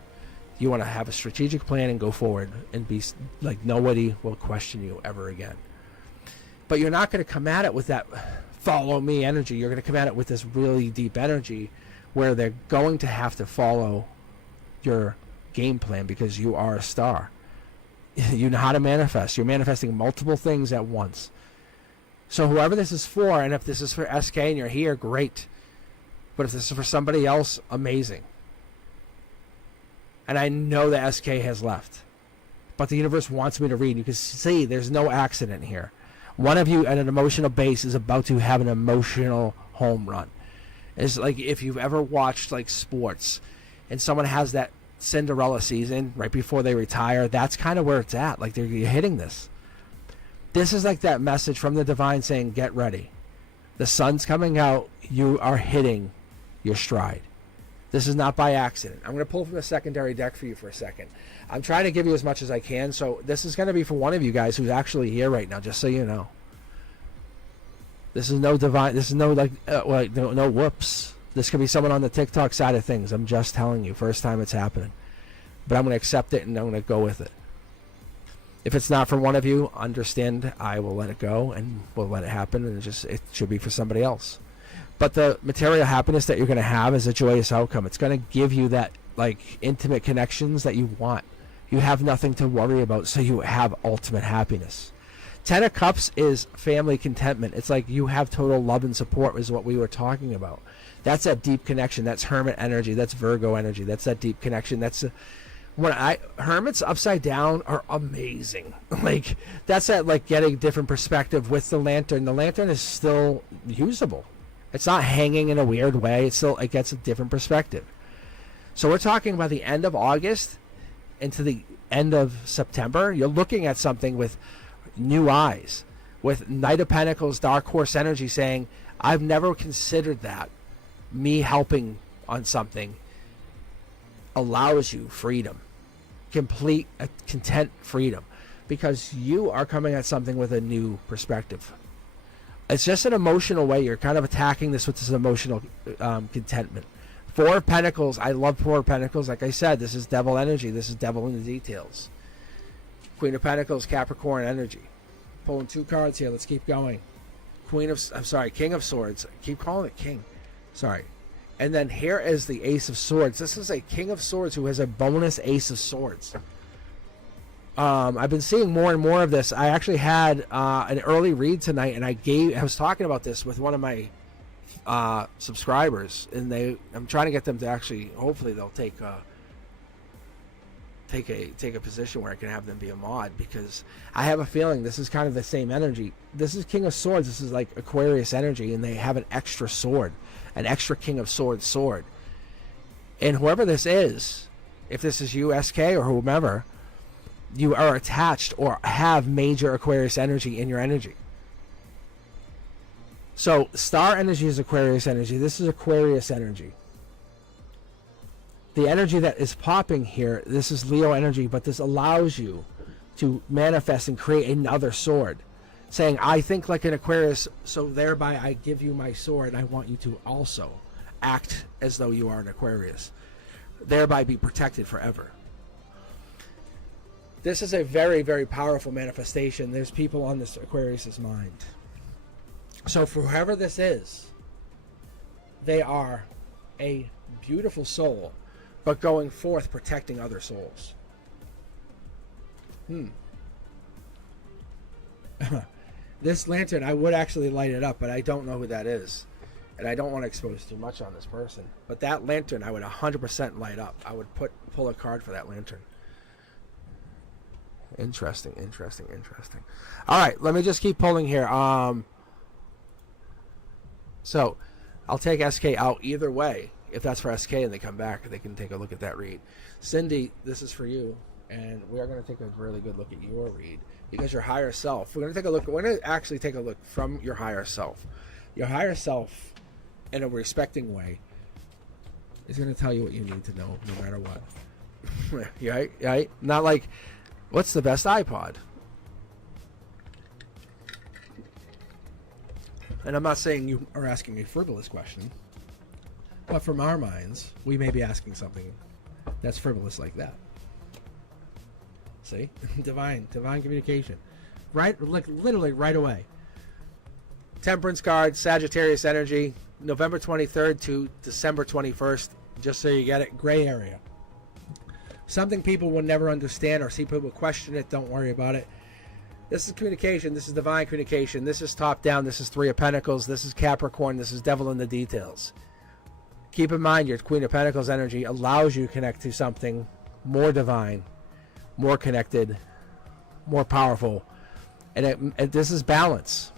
You want to have a strategic plan and go forward and be like nobody will question you ever again. But you're not going to come at it with that follow me energy. You're going to come at it with this really deep energy where they're going to have to follow your game plan because you are a star. You know how to manifest. You're manifesting multiple things at once. So whoever this is for, and if this is for SK and you're here, great. But if this is for somebody else, amazing. And I know that SK has left. But the universe wants me to read. You can see there's no accident here. One of you at an emotional base is about to have an emotional home run. It's like if you've ever watched like sports and someone has that Cinderella season right before they retire, that's kind of where it's at. Like you're hitting this. This is like that message from the divine saying, get ready. The sun's coming out. You are hitting your stride. This is not by accident. I'm going to pull from the secondary deck for you for a second. I'm trying to give you as much as I can. So this is going to be for one of you guys who's actually here right now, just so you know. This is no divine. This is no no whoops. This could be someone on the TikTok side of things. I'm just telling you, first time it's happening. But I'm going to accept it and I'm going to go with it. If it's not for one of you, understand, I will let it go and we'll let it happen, and it should be for somebody else. But the material happiness that you're going to have is a joyous outcome. It's going to give you that like intimate connections that you want. You have nothing to worry about, so you have ultimate happiness. 10 of Cups is family contentment. It's like you have total love and support is what we were talking about. That's that deep connection. That's Hermit energy. That's Virgo energy. That's that deep connection. That's Hermits upside down are amazing. Like that's that like getting different perspective with the lantern. The lantern is still usable. It's not hanging in a weird way. It gets a different perspective. So we're talking about the end of August into the end of September. You're looking at something with new eyes, with Knight of Pentacles, Dark Horse energy saying, I've never considered that. Me helping on something allows you freedom, complete content freedom, because you are coming at something with a new perspective. It's just an emotional way. You're kind of attacking this with this emotional contentment. Four of Pentacles. I love Four of Pentacles. Like I said, this is devil energy. This is devil in the details. Queen of Pentacles, Capricorn energy. Pulling two cards here. Let's keep going. King of Swords. I keep calling it King. Sorry. And then here is the Ace of Swords. This is a King of Swords who has a bonus Ace of Swords. I've been seeing more and more of this. I actually had an early read tonight, and I was talking about this with one of my subscribers, and I'm trying to get them to actually, hopefully they'll take a position where I can have them be a mod, because I have a feeling this is kind of the same energy. This is King of Swords. This is like Aquarius energy, and they have an extra sword, an extra King of Swords sword. And whoever this is, if this is you, SK, or whomever, you are attached or have major Aquarius energy in your energy. So star energy is Aquarius energy. This is Aquarius energy. the energy that is popping here, this is Leo energy, but this allows you to manifest and create another sword. Saying, I think like an Aquarius, so thereby I give you my sword, and I want you to also act as though you are an Aquarius. Thereby be protected forever. This is a very, very powerful manifestation. There's people on this Aquarius's mind. So for whoever this is, they are a beautiful soul, but going forth protecting other souls. This lantern, I would actually light it up, but I don't know who that is. And I don't want to expose too much on this person. But that lantern, I would 100% light up. I would pull a card for that lantern. Interesting. All right, let me just keep pulling here. So, I'll take SK out either way. If that's for SK and they come back, they can take a look at that read. Cindy, this is for you. And we are going to take a really good look at your read. Because your higher self, we're going to actually take a look from your higher self. Your higher self, in a respecting way, is going to tell you what you need to know, no matter what. Right? Not like, what's the best iPod? And I'm not saying you are asking a frivolous question, but from our minds, we may be asking something that's frivolous like that. See? Divine communication. Right? Like literally right away. Temperance card, Sagittarius energy, November 23rd to December 21st. Just so you get it. Gray area. Something people will never understand or see people question it. Don't worry about it. This is communication. This is divine communication. This is top down. This is Three of Pentacles. This is Capricorn. This is Devil in the details. Keep in mind your Queen of Pentacles energy allows you to connect to something more divine, more connected, more powerful. And this is balance.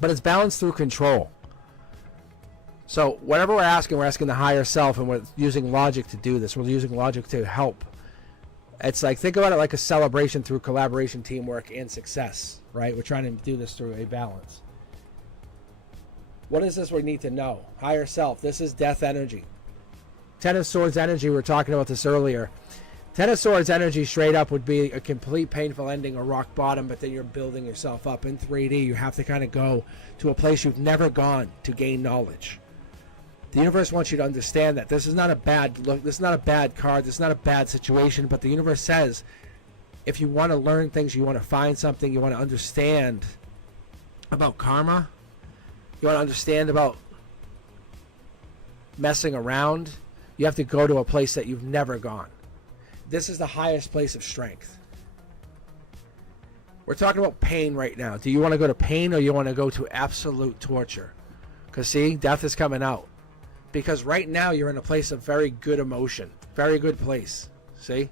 But it's balance through control. So whatever we're asking the higher self, and we're using logic to do this. We're using logic to help. It's like, think about it like a celebration through collaboration, teamwork, and success, right? We're trying to do this through a balance. What is this we need to know? Higher self. This is death energy. Ten of Swords energy, we were talking about this earlier. Ten of Swords energy straight up would be a complete painful ending or rock bottom, but then you're building yourself up. In 3D, you have to kind of go to a place you've never gone to gain knowledge. The universe wants you to understand that this is not a bad look, this is not a bad card, this is not a bad situation, but the universe says if you want to learn things, you want to find something, you want to understand about karma, you want to understand about messing around, you have to go to a place that you've never gone. This is the highest place of strength. We're talking about pain right now. Do you want to go to pain or you want to go to absolute torture? Because see, death is coming out. Because right now you're in a place of very good emotion. Very good place. See?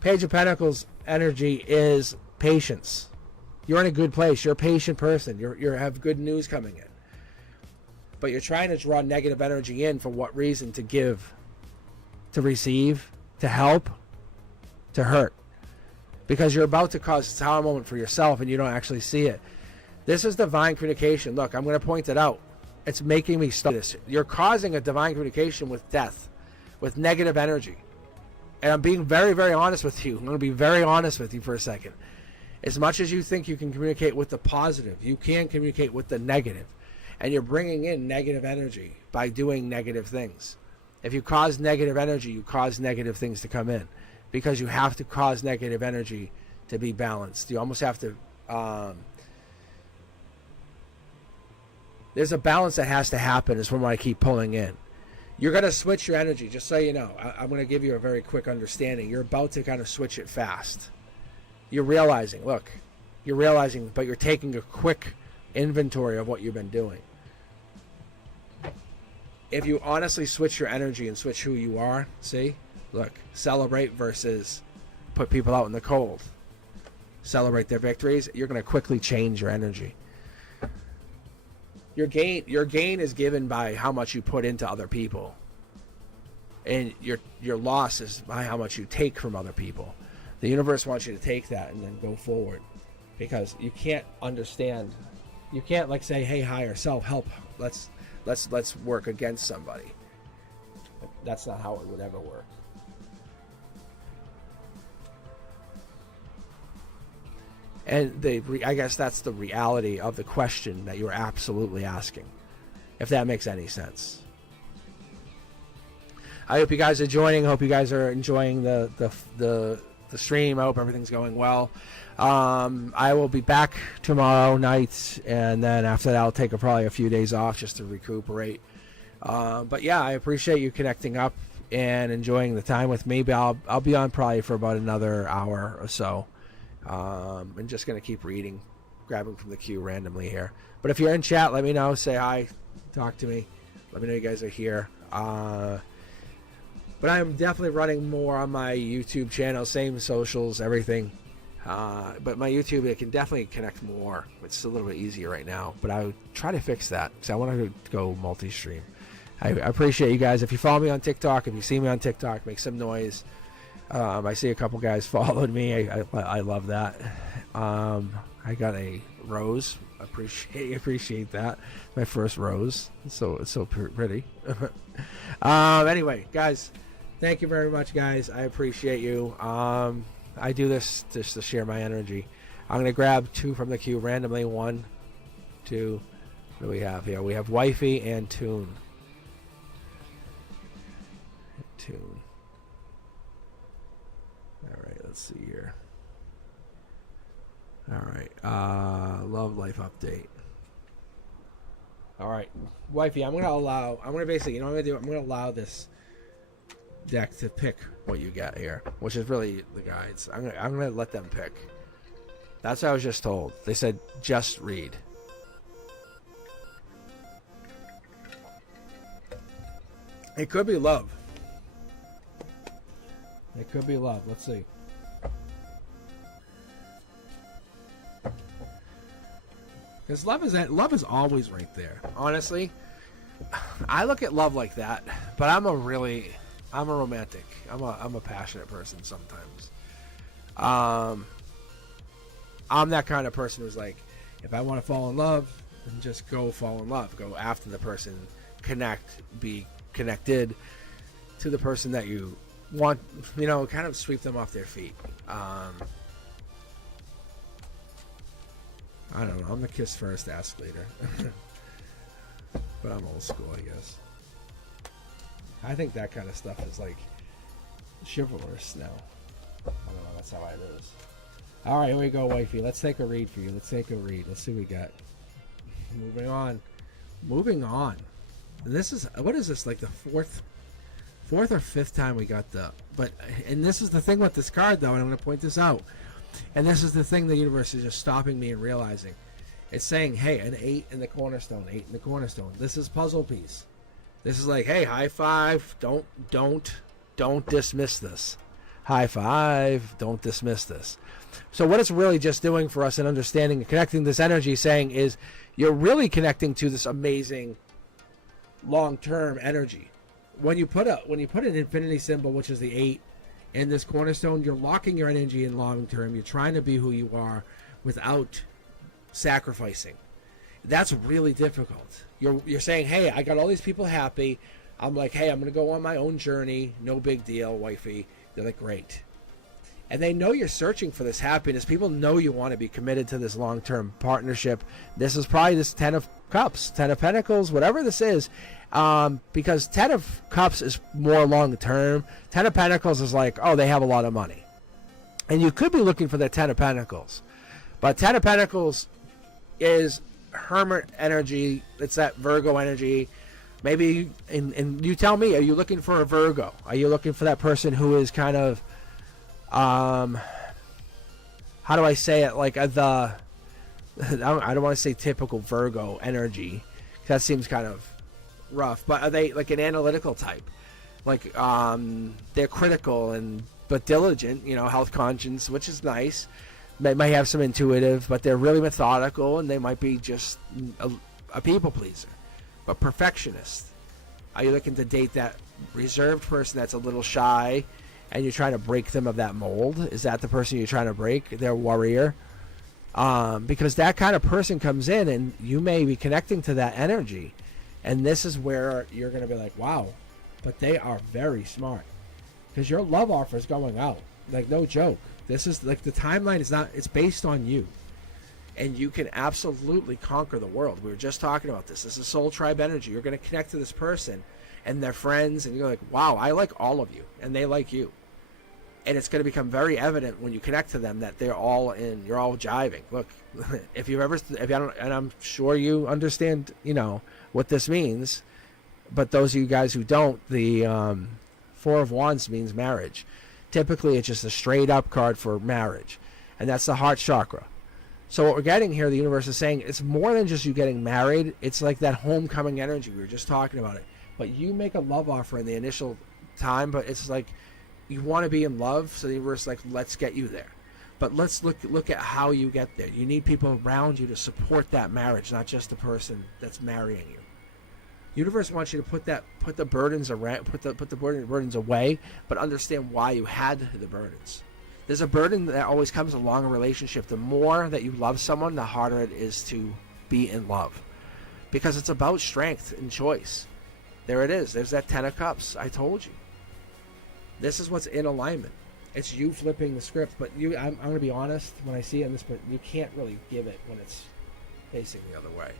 Page of Pentacles energy is patience. You're in a good place. You're a patient person. You have good news coming in. But you're trying to draw negative energy in for what reason? To give, to receive, to help, to hurt. Because you're about to cause a tower moment for yourself and you don't actually see it. This is divine communication. Look, I'm going to point it out. It's making me stop this. You're causing a divine communication with death, with negative energy. And I'm being very, very honest with you. I'm going to be very honest with you for a second. As much as you think you can communicate with the positive, you can communicate with the negative. And you're bringing in negative energy by doing negative things. If you cause negative energy, you cause negative things to come in. Because you have to cause negative energy to be balanced. You almost have to... there's a balance that has to happen is what I keep pulling in. You're going to switch your energy, just so you know. I'm going to give you a very quick understanding. You're about to kind of switch it fast. You're realizing, look, but you're taking a quick inventory of what you've been doing. If you honestly switch your energy and switch who you are, see, look, celebrate versus put people out in the cold. Celebrate their victories. You're going to quickly change your energy. Your gain is given by how much you put into other people. And your loss is by how much you take from other people. The universe wants you to take that and then go forward. Because you can't understand. You can't say, hey, higher self, help. Let's work against somebody. That's not how it would ever work. And I guess that's the reality of the question that you're absolutely asking, if that makes any sense. I hope you guys are joining. I hope you guys are enjoying the stream. I hope everything's going well. I will be back tomorrow night, and then after that I'll take probably a few days off just to recuperate. But yeah, I appreciate you connecting up and enjoying the time with me. But I'll be on probably for about another hour or so. I'm just going to keep reading, grabbing from the queue randomly here. But if you're in chat, let me know. Say hi. Talk to me. Let me know you guys are here. But I'm definitely running more on my YouTube channel. Same socials, everything. But my YouTube, it can definitely connect more. It's a little bit easier right now. But I would try to fix that because I want to go multi-stream. I appreciate you guys. If you follow me on TikTok, if you see me on TikTok, make some noise. I see a couple guys followed me. I love that. I got a rose. Appreciate that. My first rose. It's so pretty. Anyway, guys, thank you very much, guys. I appreciate you. I do this just to share my energy. I'm gonna grab 2 from the queue randomly. 1, 2. What do we have here? We have Wifey and Tune. Alright, let's see here. Alright, love life update. Alright, Wifey, I'm gonna basically, you know what I'm gonna do? I'm gonna allow this deck to pick what you get here, which is really the guides. I'm gonna let them pick. That's what I was just told. They said just read. It could be love. It could be love. Let's see. Because love is always right there. Honestly, I look at love like that, but I'm a romantic. I'm a passionate person sometimes. I'm that kind of person who's like, if I want to fall in love, then just go fall in love. Go after the person, be connected to the person that you want, kind of sweep them off their feet. I don't know. I'm the kiss first, ask later. But I'm old school, I guess. I think that kind of stuff is like chivalrous now. I don't know. That's how it is. All right, here we go, Wifey. Let's take a read for you. Let's take a read. Let's see what we got. Moving on. And this is, what is this, like the fourth or fifth time we got and this is the thing with this card, though, and I'm going to point this out. And this is the thing the universe is just stopping me and realizing. It's saying, hey, an 8 in the cornerstone, 8 in the cornerstone. This is puzzle piece. This is like, hey, high five. Don't dismiss this. High five. Don't dismiss this. So what it's really just doing for us in understanding and connecting this energy, saying is you're really connecting to this amazing long-term energy. When you put an infinity symbol, which is the 8, in this cornerstone, you're locking your energy in long-term. You're trying to be who you are without sacrificing. That's really difficult. You're saying, hey, I got all these people happy. I'm like, hey, I'm going to go on my own journey. No big deal, Wifey. They're like, great. And they know you're searching for this happiness. People know you want to be committed to this long-term partnership. This is probably this 10 of Cups, 10 of Pentacles, whatever this is. Because 10 of Cups is more long-term. 10 of Pentacles is like, oh, they have a lot of money. And you could be looking for the 10 of Pentacles. But 10 of Pentacles is Hermit energy. It's that Virgo energy. Maybe, and you tell me, are you looking for a Virgo? Are you looking for that person who is kind of, how do I say it? Like I don't want to say typical Virgo energy. That seems kind of rough. But are they like an analytical type? Like they're critical but diligent. Health conscious, which is nice. They might have some intuitive, but they're really methodical, and they might be just a people pleaser. But perfectionist. Are you looking to date that reserved person that's a little shy, and you're trying to break them of that mold? Is that the person you're trying to break? Their warrior? Because that kind of person comes in, and you may be connecting to that energy. And this is where you're going to be like, wow, but they are very smart, because your love offer is going out. Like, no joke. This is like, the timeline is not, it's based on you. And you can absolutely conquer the world. We were just talking about this. This is soul tribe energy. You're going to connect to this person and their friends, and you're like, wow, I like all of you, and they like you. And it's going to become very evident when you connect to them that they're all in, you're all jiving. Look, if you don't, and I'm sure you understand, what this means, but those of you guys who don't, the Four of Wands means marriage. Typically, it's just a straight up card for marriage, and that's the heart chakra. So what we're getting here, the universe is saying, it's more than just you getting married. It's like that homecoming energy. We were just talking about it. But you make a love offer in the initial time, but it's like you want to be in love, so the universe is like, let's get you there. But let's look at how you get there. You need people around you to support that marriage, not just the person that's marrying you. Universe wants you to put the burdens around, put the burdens away, but understand why you had the burdens. There's a burden that always comes along a relationship. The more that you love someone, the harder it is to be in love, because it's about strength and choice. There it is. There's that 10 of Cups. I told you. This is what's in alignment. It's you flipping the script, but I'm going to be honest when I see it in this, but you can't really give it when it's facing the other way.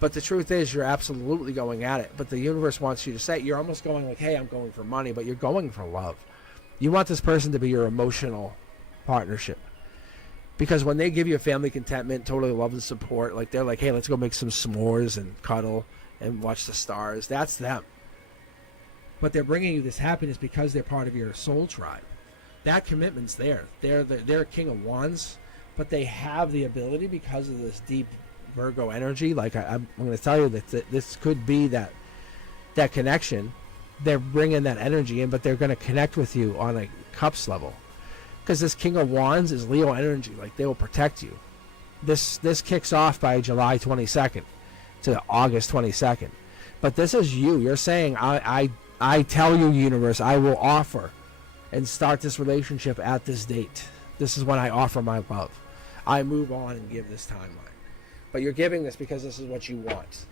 But the truth is, you're absolutely going at it. But the universe wants you to say, you're almost going like, hey, I'm going for money, but you're going for love. You want this person to be your emotional partnership. Because when they give you a family contentment, totally love and support, like they're like, hey, let's go make some s'mores and cuddle and watch the stars. That's them. But they're bringing you this happiness because they're part of your soul tribe. That commitment's there. They're King of Wands, but they have the ability, because of this deep Virgo energy. Like I'm going to tell you that this could be that connection. They're bringing that energy in, but they're going to connect with you on a cups level, because this King of Wands is Leo energy. Like, they will protect you. This kicks off by July 22nd to August 22nd, but this is you. You're saying, I tell you, universe, I will offer and start this relationship at this date. This is when I offer my love. I move on and give this timeline. But you're giving this because this is what you want.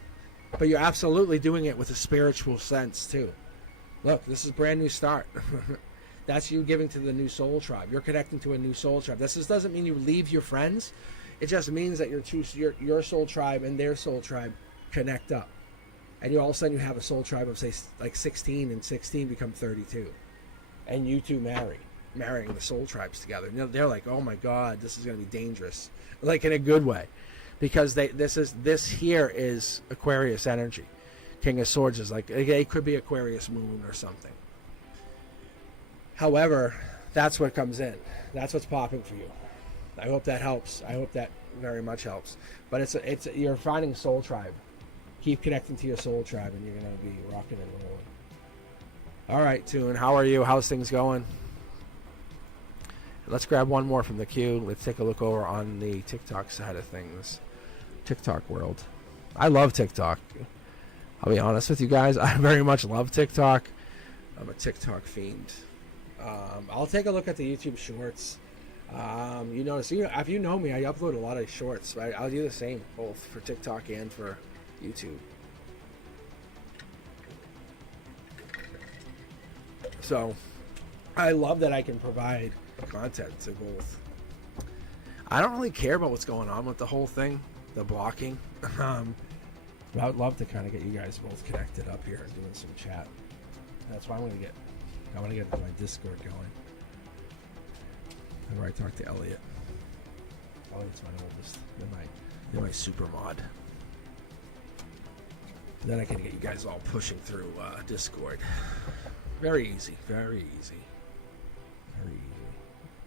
But you're absolutely doing it with a spiritual sense too. Look, this is a brand new start. That's you giving to the new soul tribe. You're connecting to a new soul tribe. This doesn't mean you leave your friends. It just means that your soul tribe and their soul tribe connect up. And all of a sudden you have a soul tribe of, say, like 16, and 16 become 32. And you two marrying the soul tribes together. And they're like, oh my God, this is going to be dangerous. Like, in a good way. Because this here is Aquarius energy. King of Swords is like, it could be Aquarius moon or something. However, that's what comes in. That's what's popping for you. I hope that helps. I hope that very much helps. But you're finding soul tribe. Keep connecting to your soul tribe, and you're going to be rocking and rolling. All right, Toon, how are you? How's things going? Let's grab one more from the queue. Let's take a look over on the TikTok side of things. TikTok world. I love TikTok. I'll be honest with you guys. I very much love TikTok. I'm a TikTok fiend. I'll take a look at the YouTube shorts. You notice, if you know me, I upload a lot of shorts. Right? I'll do the same, both for TikTok and for YouTube. So, I love that I can provide content to both. I don't really care about what's going on with the whole thing, the blocking. But I would love to kind of get you guys both connected up here and doing some chat. That's why I want to get my Discord going. And where I talk to Elliot. Elliot's my oldest. They're my super mod. And then I can get you guys all pushing through Discord. Very easy. Very easy. Very easy.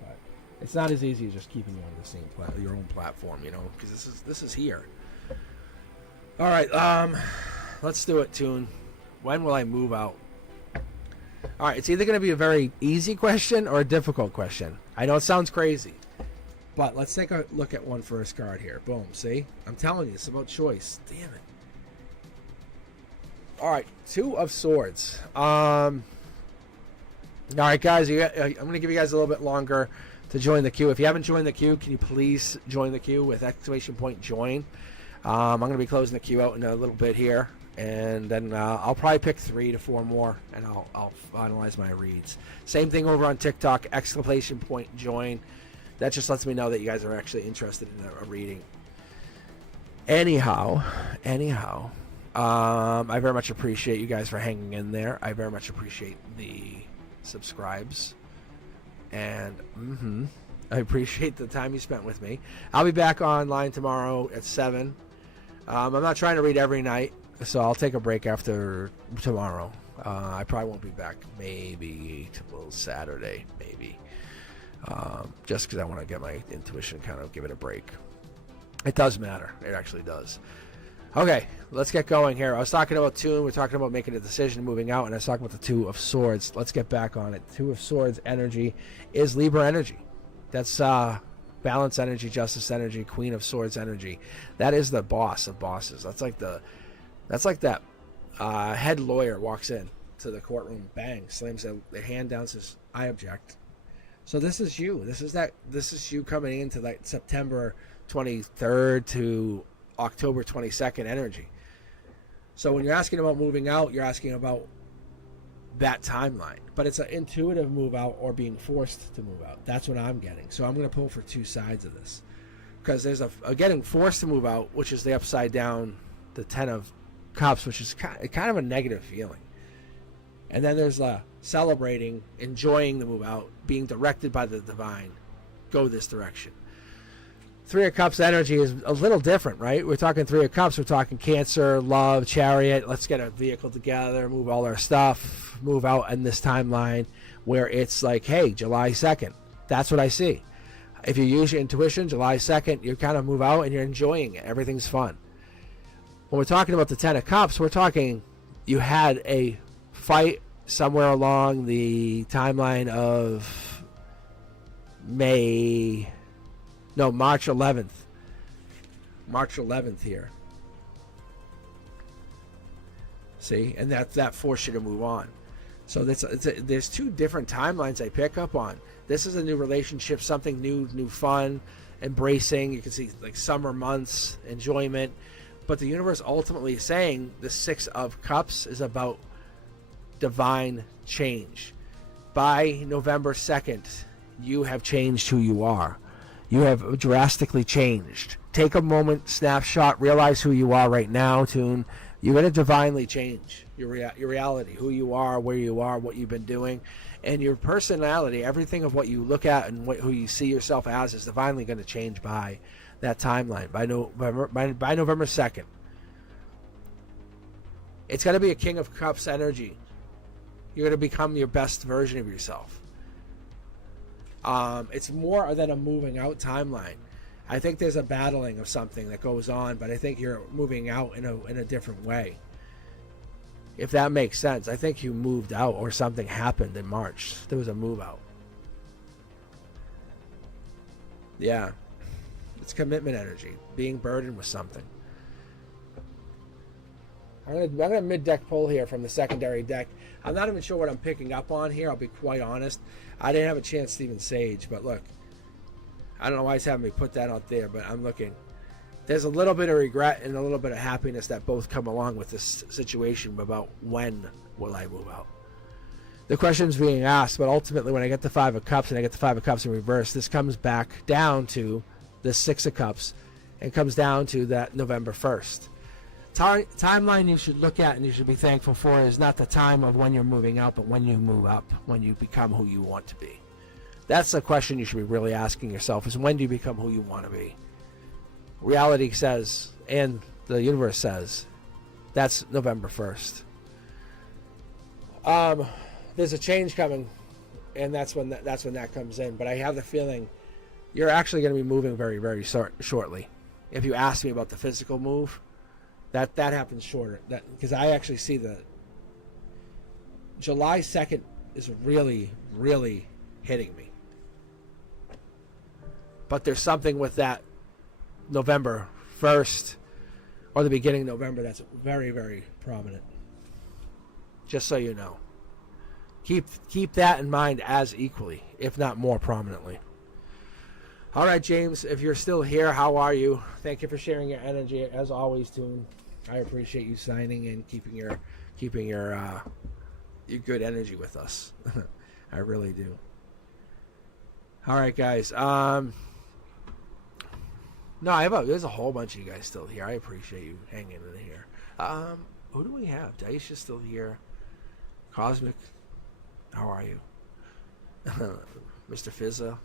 But it's not as easy as just keeping you on the same your own platform, because this is here. All right, let's do it, Toon. When will I move out? All right, it's either going to be a very easy question or a difficult question. I know it sounds crazy, but let's take a look at one first card here. Boom, see? I'm telling you, it's about choice. Damn it. All right, Two of Swords. All right, guys, I'm going to give you guys a little bit longer to join the queue. If you haven't joined the queue, can you please join the queue with exclamation point join? I'm going to be closing the queue out in a little bit here, and then I'll probably pick 3 to 4 more, and I'll finalize my reads. Same thing over on TikTok, exclamation point join. That just lets me know that you guys are actually interested in a reading. Anyhow, I very much appreciate you guys for hanging in there. I very much appreciate the subscribes, and I appreciate the time you spent with me. I'll be back online tomorrow at 7. I'm not trying to read every night, so I'll take a break after tomorrow. I probably won't be back maybe till Saturday, maybe. Just because I want to get my intuition, kind of give it a break. It does matter. It actually does. Okay, let's get going here. I was talking about Tune. We're talking about making a decision, moving out, and I was talking about the Two of Swords. Let's get back on it. Two of Swords energy is Libra energy. That's balance energy, justice energy, Queen of Swords energy. That is the boss of bosses. That's like that head lawyer walks in to the courtroom, bang, slams the hand down, says, "I object." So this is you. This is you coming into like September 23rd to October 22nd energy. So when you're asking about moving out, you're asking about that timeline, but it's an intuitive move out or being forced to move out. That's what I'm getting. So I'm going to pull for 2 sides of this, because there's a getting forced to move out, which is the upside down, the 10 of Cups, which is kind of a negative feeling. And then there's a celebrating, enjoying the move out, being directed by the divine, go this direction. 3 of Cups energy is a little different, right? We're talking 3 of Cups. We're talking Cancer, love, Chariot. Let's get a vehicle together, move all our stuff, move out in this timeline where it's like, hey, July 2nd. That's what I see. If you use your intuition, July 2nd, you kind of move out and you're enjoying it. Everything's fun. When we're talking about the 10 of Cups, we're talking you had a fight somewhere along the timeline of March 11th. March 11th here. See? And that forced you to move on. So there's 2 different timelines I pick up on. This is a new relationship, something new fun, embracing. You can see like summer months, enjoyment. But the universe ultimately is saying the 6 of Cups is about divine change. By November 2nd, you have changed who you are. You have drastically changed. Take a moment, snapshot, realize who you are right now, Tune. You're going to divinely change your reality, who you are, where you are, what you've been doing, and your personality, everything of what you look at and who you see yourself as is divinely going to change by that timeline, by November 2nd. It's going to be a King of Cups energy. You're going to become your best version of yourself. It's more than a moving out timeline. I think there's a battling of something that goes on, but I think you're moving out in a different way. If that makes sense. I think you moved out or something happened in March. There was a move out. Yeah. It's commitment energy. Being burdened with something. I'm gonna mid-deck pull here from the secondary deck. I'm not even sure what I'm picking up on here. I'll be quite honest. I didn't have a chance to even sage, but look. I don't know why he's having me put that out there, but I'm looking. There's a little bit of regret and a little bit of happiness that both come along with this situation about when will I move out. The question's being asked, but ultimately when I get the 5 of Cups and I get the 5 of Cups in reverse, this comes back down to the 6 of Cups and comes down to that November 1st. Timeline you should look at and you should be thankful for is not the time of when you're moving out, but when you move up, when you become who you want to be. That's the question you should be really asking yourself, is when do you become who you want to be? Reality says, and the universe says, that's November 1st. There's a change coming, and that's when that comes in. But I have the feeling you're actually going to be moving very, very shortly. If you ask me about the physical move, that happens shorter. Because I actually see the July 2nd is really, really hitting me. But there's something with that November 1st or the beginning of November that's very, very prominent. Just so you know. Keep that in mind as equally, if not more prominently. All right, James, if you're still here, how are you? Thank you for sharing your energy as always, Toon. I appreciate you signing and keeping your good energy with us. I really do. All right, guys. No, there's a whole bunch of you guys still here. I appreciate you hanging in here. Who do we have? Daisha's still here. Cosmic, how are you? Mr. Fizza.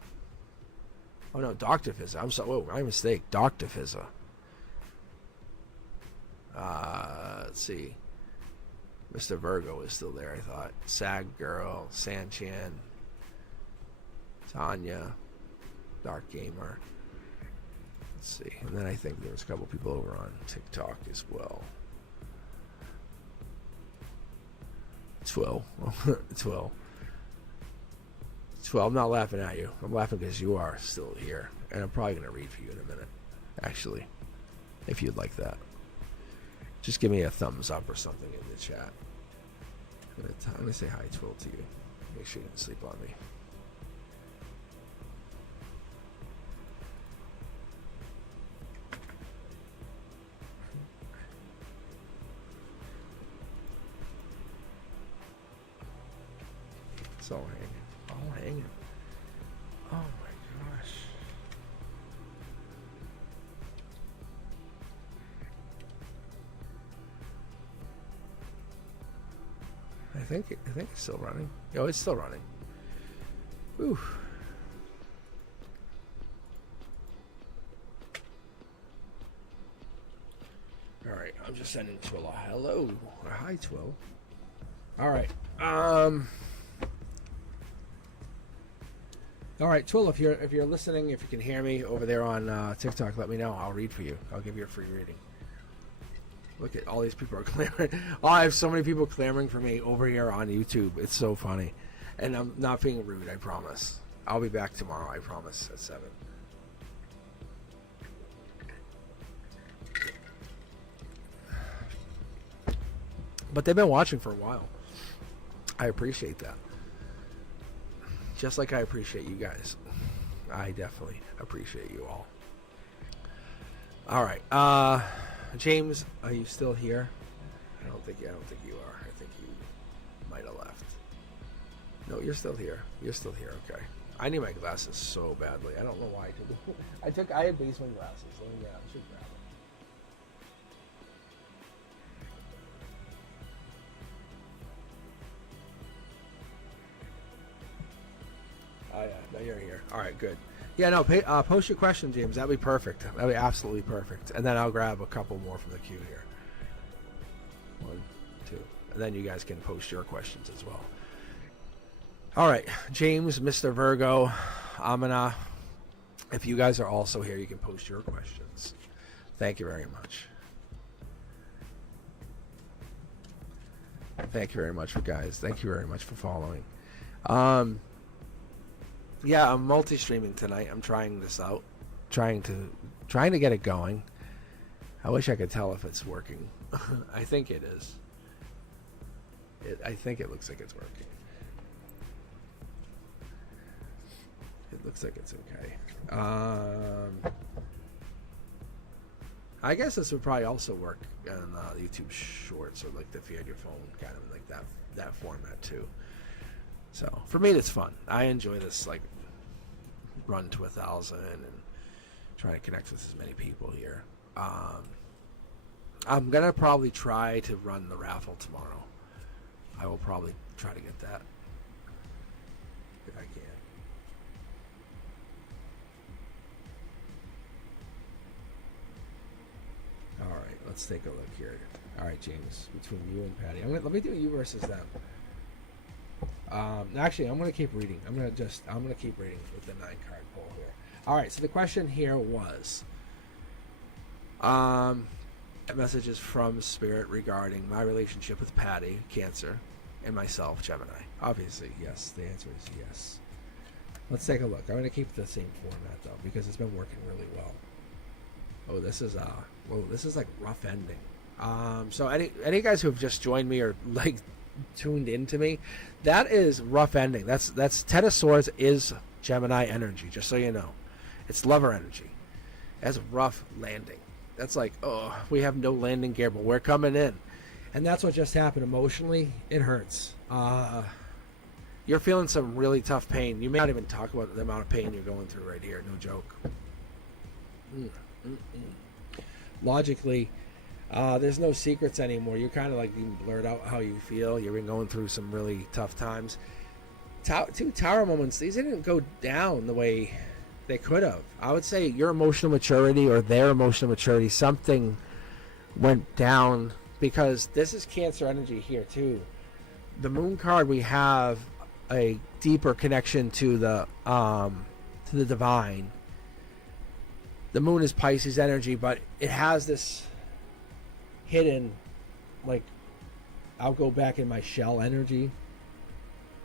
Oh no, Dr. Fizza. I'm sorry. Whoa, my mistake. Dr. Fizza. Let's see. Mr. Virgo is still there, I thought. Sag Girl, Sanchan, Tanya, Dark Gamer. Let's see. And then I think there's a couple people over on TikTok as well. 12. 12. 12. I'm not laughing at you. I'm laughing because you are still here. And I'm probably going to read for you in a minute, actually, if you'd like that. Just give me a thumbs up or something in the chat. I'm going to say hi, 12, to you. Make sure you didn't sleep on me. It's all hanging. All hanging. Oh my gosh. I think it's still running. Oh, it's still running. Whew. All right, I'm just sending Twill a hello or hi, Twill. All right. All right, Twill, if you're listening, if you can hear me over there on TikTok, let me know. I'll read for you. I'll give you a free reading. Look at all these people are clamoring. Oh, I have so many people clamoring for me over here on YouTube. It's so funny. And I'm not being rude, I promise. I'll be back tomorrow, I promise, at 7. But they've been watching for a while. I appreciate that. Just like I appreciate you guys. I definitely appreciate you all. All right. James, are you still here? I don't think you are. I think you might have left. No, you're still here. You're still here. Okay. I need my glasses so badly. I don't know why I took. I had basement glasses. Let me I should grab them. Oh yeah, no, you're here. All right, good. Yeah, no, post your question, James. That'd be perfect. That'd be absolutely perfect. And then I'll grab a couple more from the queue here. 1, 2. And then you guys can post your questions as well. All right, James, Mr. Virgo, Amina. If you guys are also here, you can post your questions. Thank you very much. Thank you very much, guys. Thank you very much for following. Yeah, I'm multi-streaming tonight. I'm trying this out, trying to get it going. I wish I could tell if it's working. I think it is. I think it looks like it's working. It looks like it's okay. I guess this would probably also work on YouTube Shorts, or like if you had your phone, kind of like that format too. So for me, it's fun. I enjoy this, like, run to 1,000 and trying to connect with as many people here. I'm gonna probably try to run the raffle tomorrow. I will probably try to get that if I can. All right, let's take a look here. All right, James, between you and Patty, let me do you versus them. Actually, I'm going to keep reading. I'm going to keep reading with the 9-card pull here. All right. So the question here was, messages from Spirit regarding my relationship with Patty, Cancer, and myself, Gemini. Obviously, yes. The answer is yes. Let's take a look. I'm going to keep the same format though, because it's been working really well. Oh, this is like rough ending. So any guys who have just joined me or like tuned into me, that is rough ending. That's Ten of Swords is Gemini energy, just so you know. It's lover energy. That's a rough landing. That's like, oh, we have no landing gear, but we're coming in. And that's what just happened emotionally. It hurts. You're feeling some really tough pain. You may not even talk about the amount of pain you're going through right here. No joke. Logically, there's no secrets anymore. You're kind of like being blurred out how you feel. You've been going through some really tough times. Two tower moments, these didn't go down the way they could have. I would say your emotional maturity or their emotional maturity, something went down, because this is Cancer energy here too. The Moon card, we have a deeper connection to the divine. The Moon is Pisces energy, but it has this hidden, like, I'll go back in my shell energy,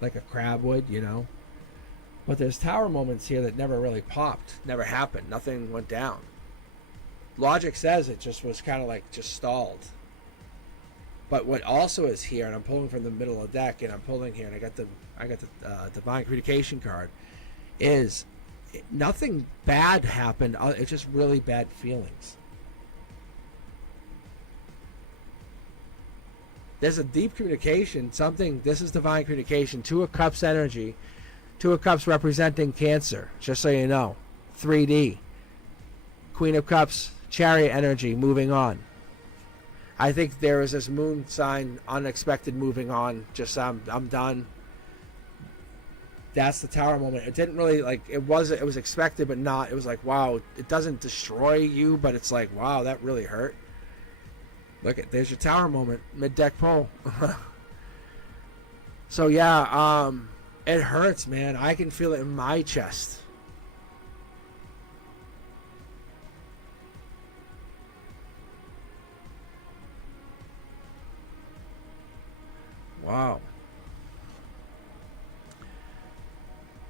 like a crab would, you know. But there's tower moments here that never really popped, never happened, nothing went down. Logic says it just was kind of like just stalled. But what also is here, and I'm pulling from the middle of the deck, and I'm pulling here, and I got the divine communication card, is nothing bad happened. It's just really bad feelings. There's a deep communication, something. This is divine communication. Two of Cups energy. Two of Cups representing Cancer, just so you know. 3D. Queen of Cups, Chariot energy, moving on. I think there is this Moon sign, unexpected moving on. Just I'm done. That's the tower moment. It didn't really, like, it was expected, but not. It was like, wow, it doesn't destroy you, but it's like, wow, that really hurt. Look, there's your tower moment, mid-deck pull. So yeah, it hurts, man. I can feel it in my chest. Wow.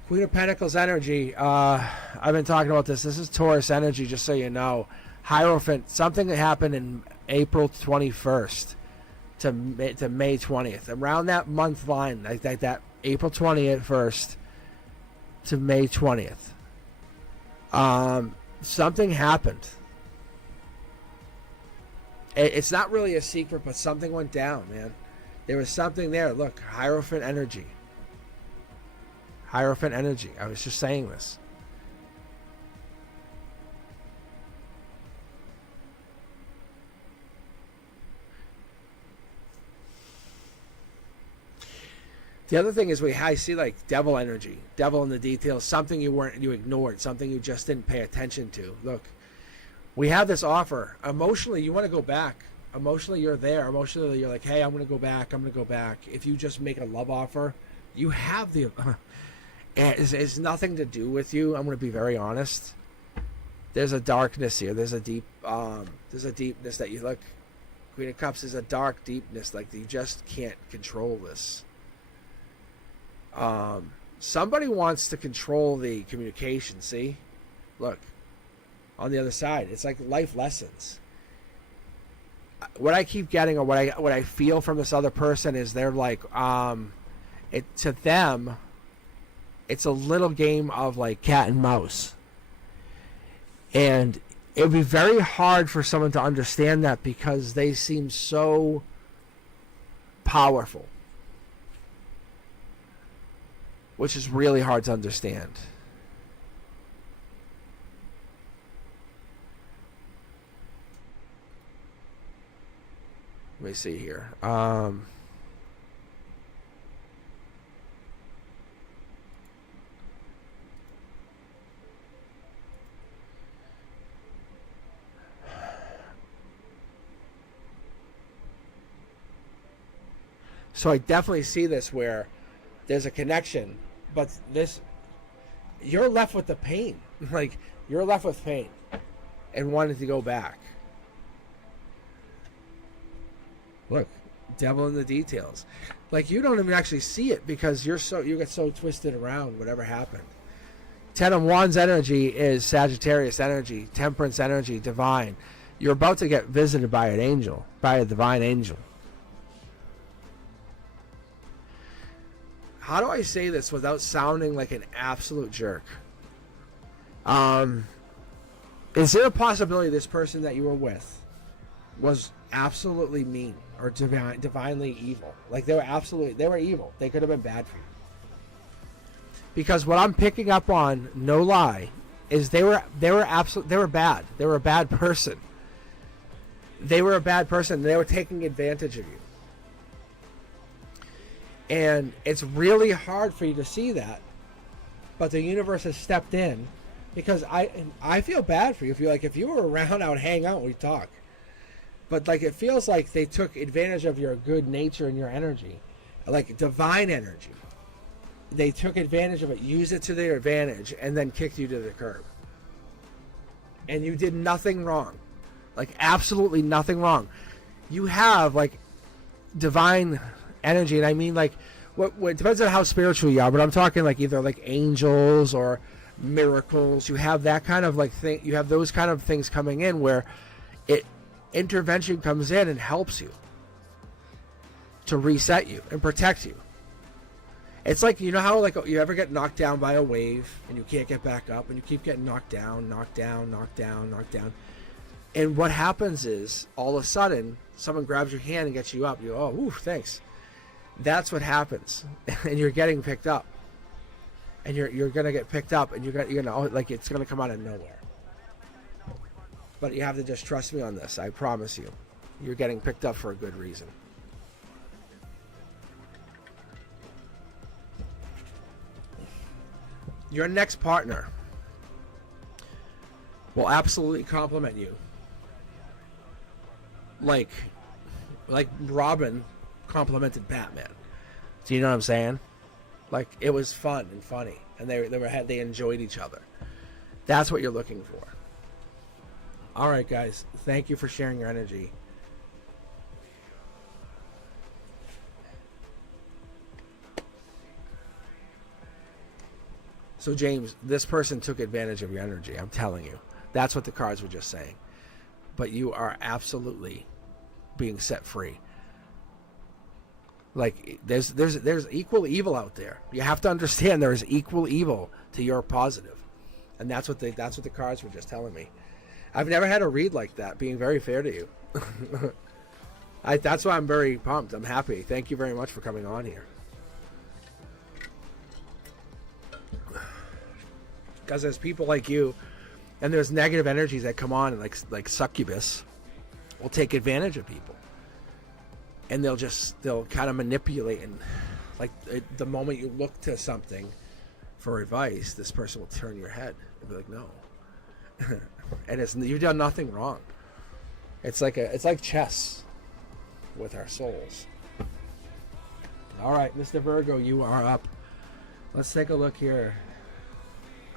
Queen of Pentacles energy. I've been talking about this. This is Taurus energy, just so you know. Hierophant. Something that happened in April 21st to May 20th. Around that month line, like that April 20th first to May 20th. Something happened. It's not really a secret, but something went down, man. There was something there. Look, Hierophant energy. Hierophant energy. I was just saying this. The other thing is I see like devil energy, devil in the details, something you ignored, something you just didn't pay attention to. Look, we have this offer. Emotionally, you want to go back. Emotionally, you're there. Emotionally, you're like, hey, I'm going to go back. I'm going to go back. If you just make a love offer, you have the... It's nothing to do with you. I'm going to be very honest. There's a darkness here. There's a deepness that you look. Queen of Cups is a dark deepness. Like, you just can't control this. Somebody wants to control the communication. See, look, on the other side, it's like life lessons. What I keep getting, or what I feel from this other person, is they're like, to them, it's a little game of like cat and mouse, and it would be very hard for someone to understand that because they seem so powerful, which is really hard to understand. Let me see here. So I definitely see this where there's a connection, but you're left with the pain. Like, you're left with pain and wanting to go back. Look, devil in the details. Like, you don't even actually see it because you get so twisted around whatever happened. Ten of Wands energy is Sagittarius energy, Temperance energy, divine. You're about to get visited by an angel, by a divine angel. How do I say this without sounding like an absolute jerk? Is there a possibility this person that you were with was absolutely mean or divinely evil? Like they were evil. They could have been bad for you. Because what I'm picking up on, no lie, is they were bad. They were a bad person. They were a bad person. They were taking advantage of you. And it's really hard for you to see that, but the universe has stepped in, because I feel bad for you. If you were around, I would hang out and we'd talk. But like, it feels like they took advantage of your good nature and your energy, like divine energy. They took advantage of it, used it to their advantage, and then kicked you to the curb. And you did nothing wrong. Like, absolutely nothing wrong. You have, like, divine energy. And I mean, like, what it depends on how spiritual you are, but I'm talking, like, either, like, angels or miracles. You have that kind of, like, thing. You have those kind of things coming in where intervention comes in and helps you to reset you and protect you. It's like, you know how, like, you ever get knocked down by a wave and you can't get back up, and you keep getting knocked down, knocked down, knocked down, knocked down. And what happens is, all of a sudden, someone grabs your hand and gets you up. You go, oh, ooh, thanks. That's what happens. And you're getting picked up. And you're going to get picked up, and you're going to, like, it's going to come out of nowhere. But you have to just trust me on this. I promise you. You're getting picked up for a good reason. Your next partner will absolutely compliment you. Like Robin complimented Batman. Do you know what I'm saying? Like, it was fun and funny, and they enjoyed each other. That's what you're looking for. All right, guys. Thank you for sharing your energy. So, James, this person took advantage of your energy. I'm telling you. That's what the cards were just saying. But you are absolutely being set free. Like, there's equal evil out there. You have to understand there is equal evil to your positive. And that's what the cards were just telling me. I've never had a read like that, being very fair to you. That's why I'm very pumped. I'm happy. Thank you very much for coming on here. Because there's people like you, and there's negative energies that come on, and like succubus will take advantage of people, and they'll kind of manipulate, and like the moment you look to something for advice, this person will turn your head and be like, no. And you've done nothing wrong. It's like chess with our souls. All right, Mr. Virgo, you are up. Let's take a look here.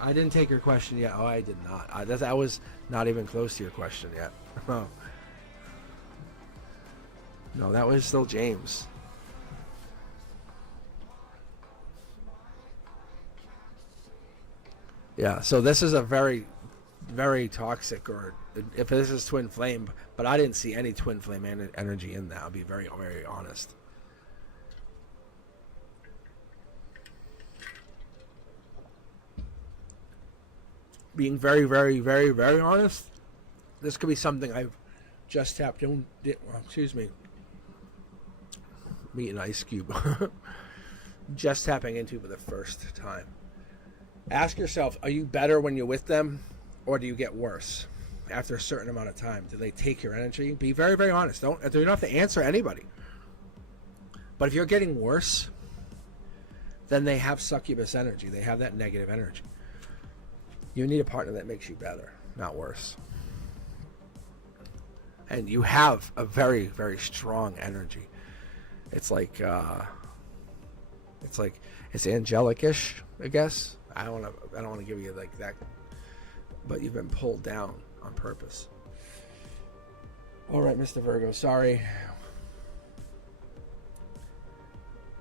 I didn't take your question yet. Oh, I did not. That was not even close to your question yet. Oh. No, that was still James. Yeah, so this is a very, very toxic, or if this is twin flame, but I didn't see any twin flame energy in that. I'll be very, very honest. Being very, very, very, very honest, this could be something I've just tapped in. Excuse me. Me and Ice Cube. Just tapping into for the first time. Ask yourself, are you better when you're with them, or do you get worse after a certain amount of time? Do they take your energy? Be very, very honest. You don't have to answer anybody. But if you're getting worse, then they have succubus energy. They have that negative energy. You need a partner that makes you better, not worse. And you have a very, very strong energy. It's like it's angelic-ish, I guess. I don't want to give you like that, but you've been pulled down on purpose. All right, Mr. Virgo, sorry.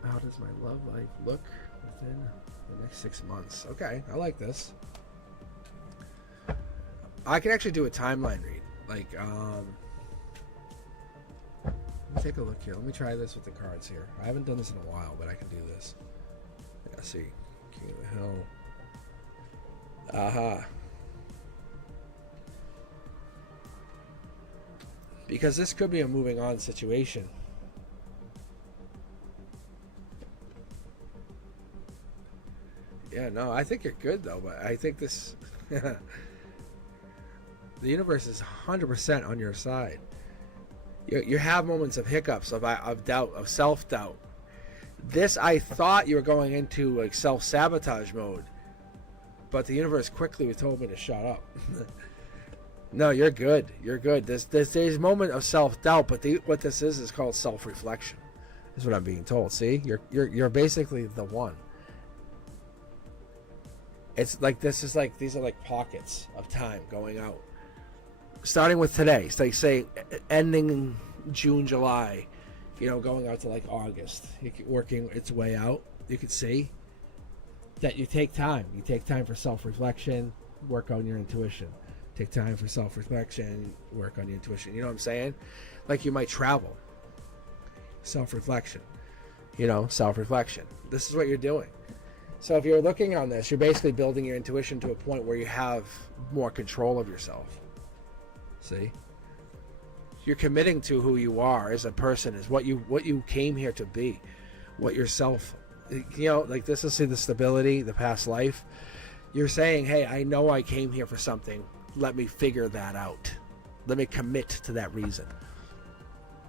How does my love life look within the next 6 months? Okay, I like this. I can actually do a timeline read. Like, let me take a look here. Let me try this with the cards here. I haven't done this in a while, but I can do this. Yeah, see. King of the Hill. Aha. because this could be a moving on situation. Yeah, no, I think you're good though, but I think this the universe is 100% on your side. You have moments of hiccups, of doubt, of self-doubt. This, I thought you were going into like self-sabotage mode, but the universe quickly told me to shut up. No, you're good. You're good. There's a moment of self-doubt, but what this is called self-reflection. Is what I'm being told. See, you're basically the one. It's like these are like pockets of time going out. Starting with today, it's like say ending June, July, going out to like August, working its way out. You could see that you take time. You take time for self-reflection, work on your intuition. Take time for self-reflection, work on your intuition. You know what I'm saying? Like you might travel. Self-reflection. Self-reflection. This is what you're doing. So if you're looking on this, you're basically building your intuition to a point where you have more control of yourself. See? You're committing to who you are as a person, is what you came here to be, what yourself, like this is the stability, the past life. You're saying, hey, I know I came here for something. Let me figure that out. Let me commit to that reason.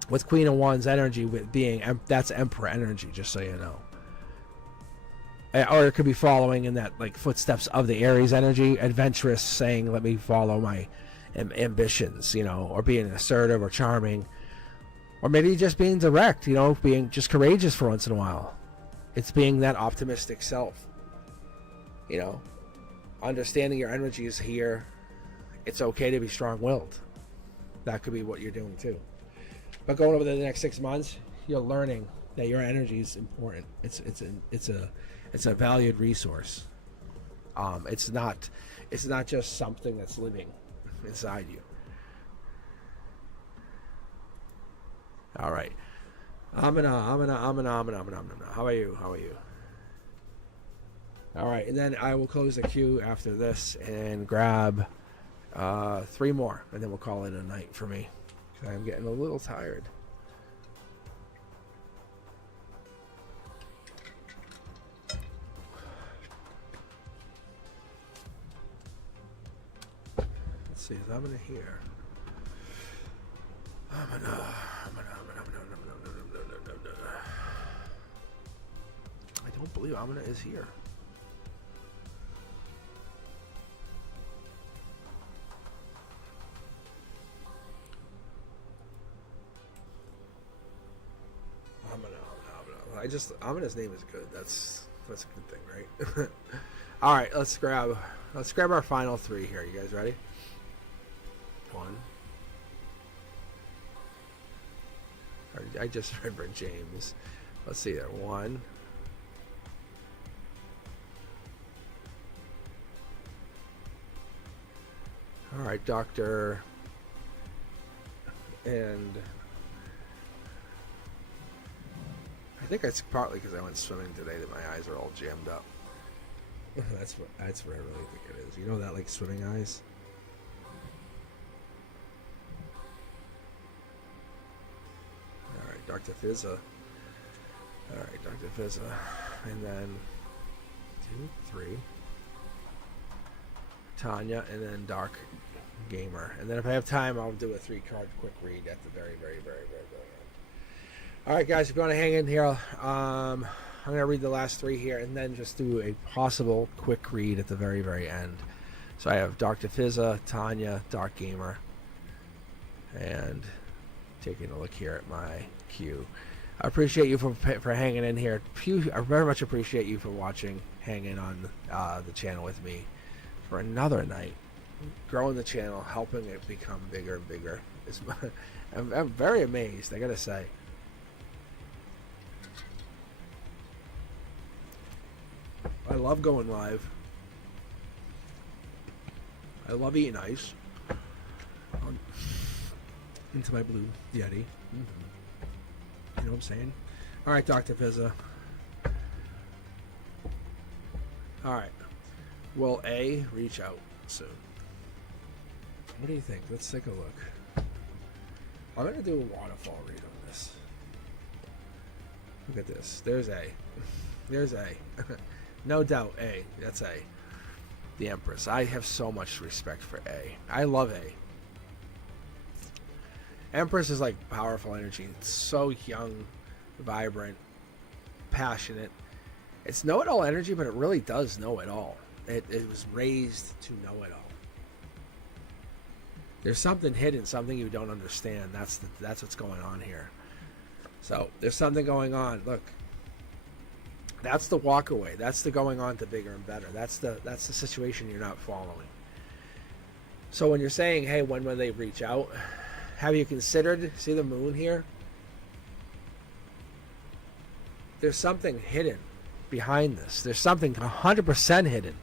With Queen of Wands energy, with being that's Emperor energy, just so you know. Or it could be following in that like footsteps of the Aries energy, adventurous, saying, let me follow my ambitions, or being assertive or charming, or maybe just being direct, being just courageous for once in a while. It's being that optimistic self, understanding your energy is here. It's okay to be strong-willed. That could be what you're doing too. But going over the next 6 months, you're learning that your energy is important. It's a valued resource. It's not just something that's living inside you. All right. How are you? All right, and then I will close the queue after this and grab 3 more, and then we'll call it a night for me. I'm getting a little tired. Let's see, is Amina here? Amina. I don't believe Amina is here. Amina's name is good. That's a good thing, right? All right, let's grab our final 3 here. You guys ready? 1. I just remembered James. Let's see there. 1. All right, Doctor. And I think it's partly because I went swimming today that my eyes are all jammed up. That's what I really think it is. You know that, like, swimming eyes? Alright, Dr. Fizza. Alright, Dr. Fizza. And then 2, 3. Tanya, and then Dark Gamer. And then if I have time, I'll do a 3-card quick read at the very, very, very, very, very end. Alright, guys, if you want to hang in here, I'm going to read the last 3 here and then just do a possible quick read at the very, very end. So I have Dr. Fizza, Tanya, Dark Gamer, and taking a look here at my queue. I appreciate you for hanging in here. I very much appreciate you for watching, hanging on the channel with me for another night, growing the channel, helping it become bigger and bigger. I'm very amazed, I gotta say. I love going live. I love eating ice into my blue Yeti. You know what I'm saying? All right, Dr. Fizza. All right. Will A reach out soon? What do you think? Let's take a look. I'm going to do a waterfall read on this. Look at this. There's A. There's A. No doubt A. That's A. The Empress. I have so much respect for A. I love A. Empress is like powerful energy. It's so young, vibrant, passionate. It's know-it-all energy, but it really does know it all. It was raised to know it all. There's something hidden, something you don't understand. That's what's going on here. So there's something going on. Look, that's the walk away. That's the going on to bigger and better. That's the situation you're not following. So when you're saying, hey, when will they reach out? Have you considered? See the moon here? There's something hidden behind this. There's something 100% hidden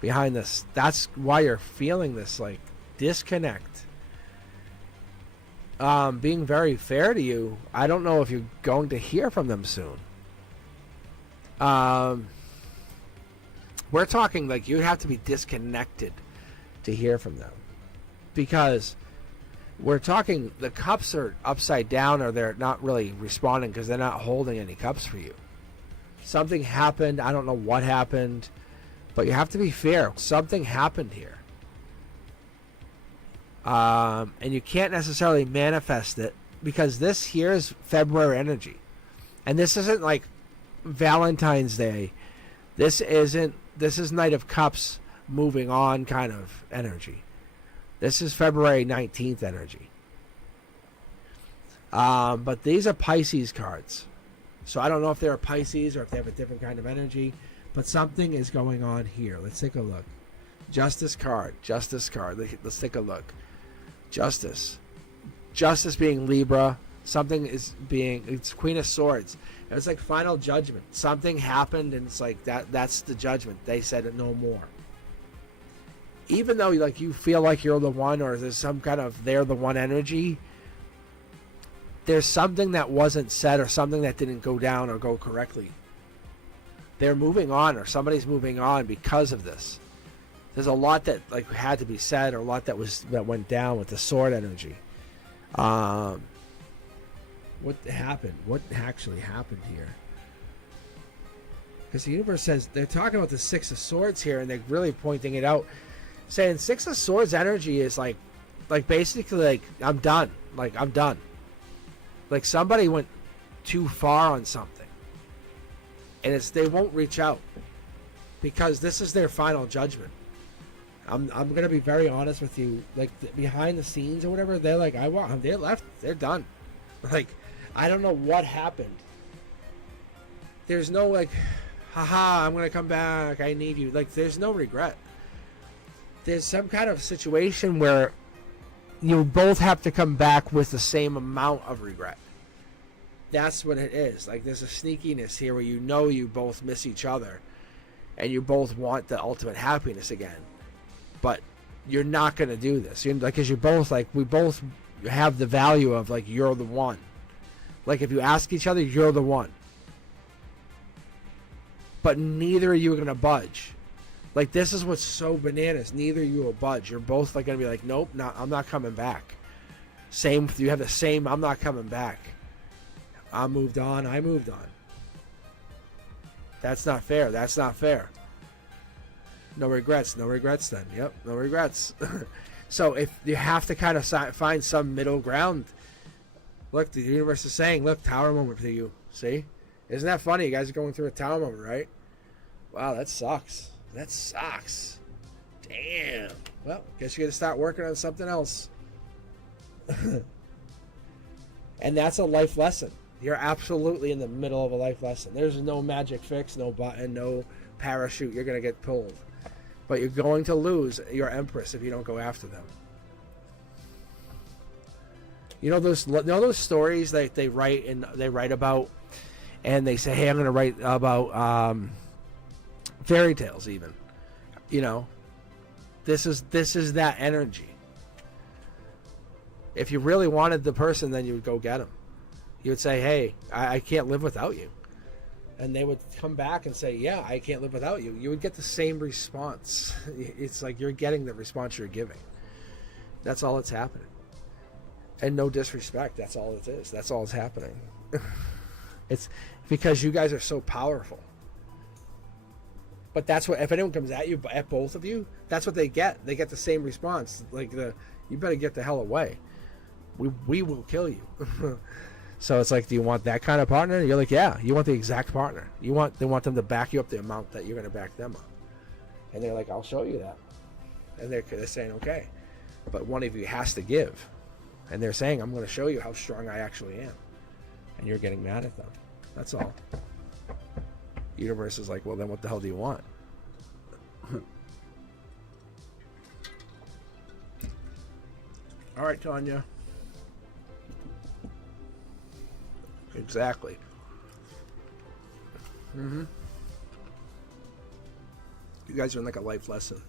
behind this. That's why you're feeling this like disconnect. Being very fair to you, I don't know if you're going to hear from them soon. We're talking like you'd have to be disconnected to hear from them, because we're talking the cups are upside down, or they're not really responding because they're not holding any cups for you. Something happened. I don't know what happened, but you have to be fair. Something happened here. And you can't necessarily manifest it, because this here is February energy. And this isn't like Valentine's Day. This is Knight of Cups moving on kind of energy. This is February 19th energy. But these are Pisces cards. So I don't know if they're a Pisces or if they have a different kind of energy. But something is going on here. Let's take a look. Justice card. Justice card. Let's take a look. Justice. Justice being Libra. Something is being... It's Queen of Swords. It's like final judgment. Something happened and it's like that's the judgment. They said no more. Even though like you feel like you're the one, or there's some kind of they're the one energy, there's something that wasn't said, or something that didn't go down or go correctly. They're moving on, or somebody's moving on because of this. There's a lot that like had to be said, or a lot that went down with the sword energy. What happened? What actually happened here? Because the universe says they're talking about the Six of Swords here, and they're really pointing it out, saying Six of Swords energy is like basically like I'm done. Like I'm done. Like somebody went too far on something, and they won't reach out because this is their final judgment. I'm gonna be very honest with you. Like behind the scenes or whatever, they're like they left. They're done. Like I don't know what happened. There's no like, haha, I'm gonna come back. I need you. Like there's no regret. There's some kind of situation where you both have to come back with the same amount of regret. That's what it is. Like there's a sneakiness here where you know you both miss each other and you both want the ultimate happiness again. But you're not going to do this. Because you both, like, we both have the value of, like, you're the one. Like, if you ask each other, you're the one. But neither of you are going to budge. Like, this is what's so bananas. Neither of you will budge. You're both, like, going to be like, nope, I'm not coming back. You have the same, I'm not coming back. I moved on. That's not fair. That's not fair. No regrets. No regrets then. Yep, no regrets. So if you have to kind of find some middle ground, look, the universe is saying, look, tower moment for you. See? Isn't that funny? You guys are going through a tower moment, right? Wow, that sucks. That sucks. Damn. Well, guess you got to start working on something else. And that's a life lesson. You're absolutely in the middle of a life lesson. There's no magic fix, no button, no parachute. You're going to get pulled. But you're going to lose your Empress if you don't go after them. You know those stories that they write about, and they say, "Hey, I'm going to write about fairy tales." Even, you know, this is that energy. If you really wanted the person, then you would go get them. You would say, "Hey, I can't live without you." And they would come back and say, yeah, I can't live without you. You would get the same response. It's like you're getting the response you're giving. That's all that's happening. And no disrespect. That's all it is. That's all that's happening. It's because you guys are so powerful. But that's what, if anyone comes at you, at both of you, that's what they get. They get the same response. Like, you better get the hell away. We will kill you. So it's like, do you want that kind of partner? You're like, yeah, you want the exact partner. They want them to back you up the amount that you're going to back them up. And they're like, I'll show you that. And they're saying, okay. But one of you has to give. And they're saying, I'm going to show you how strong I actually am. And you're getting mad at them. That's all. Universe is like, well, then what the hell do you want? All right, Tanya. Exactly. You guys are in like a life lesson.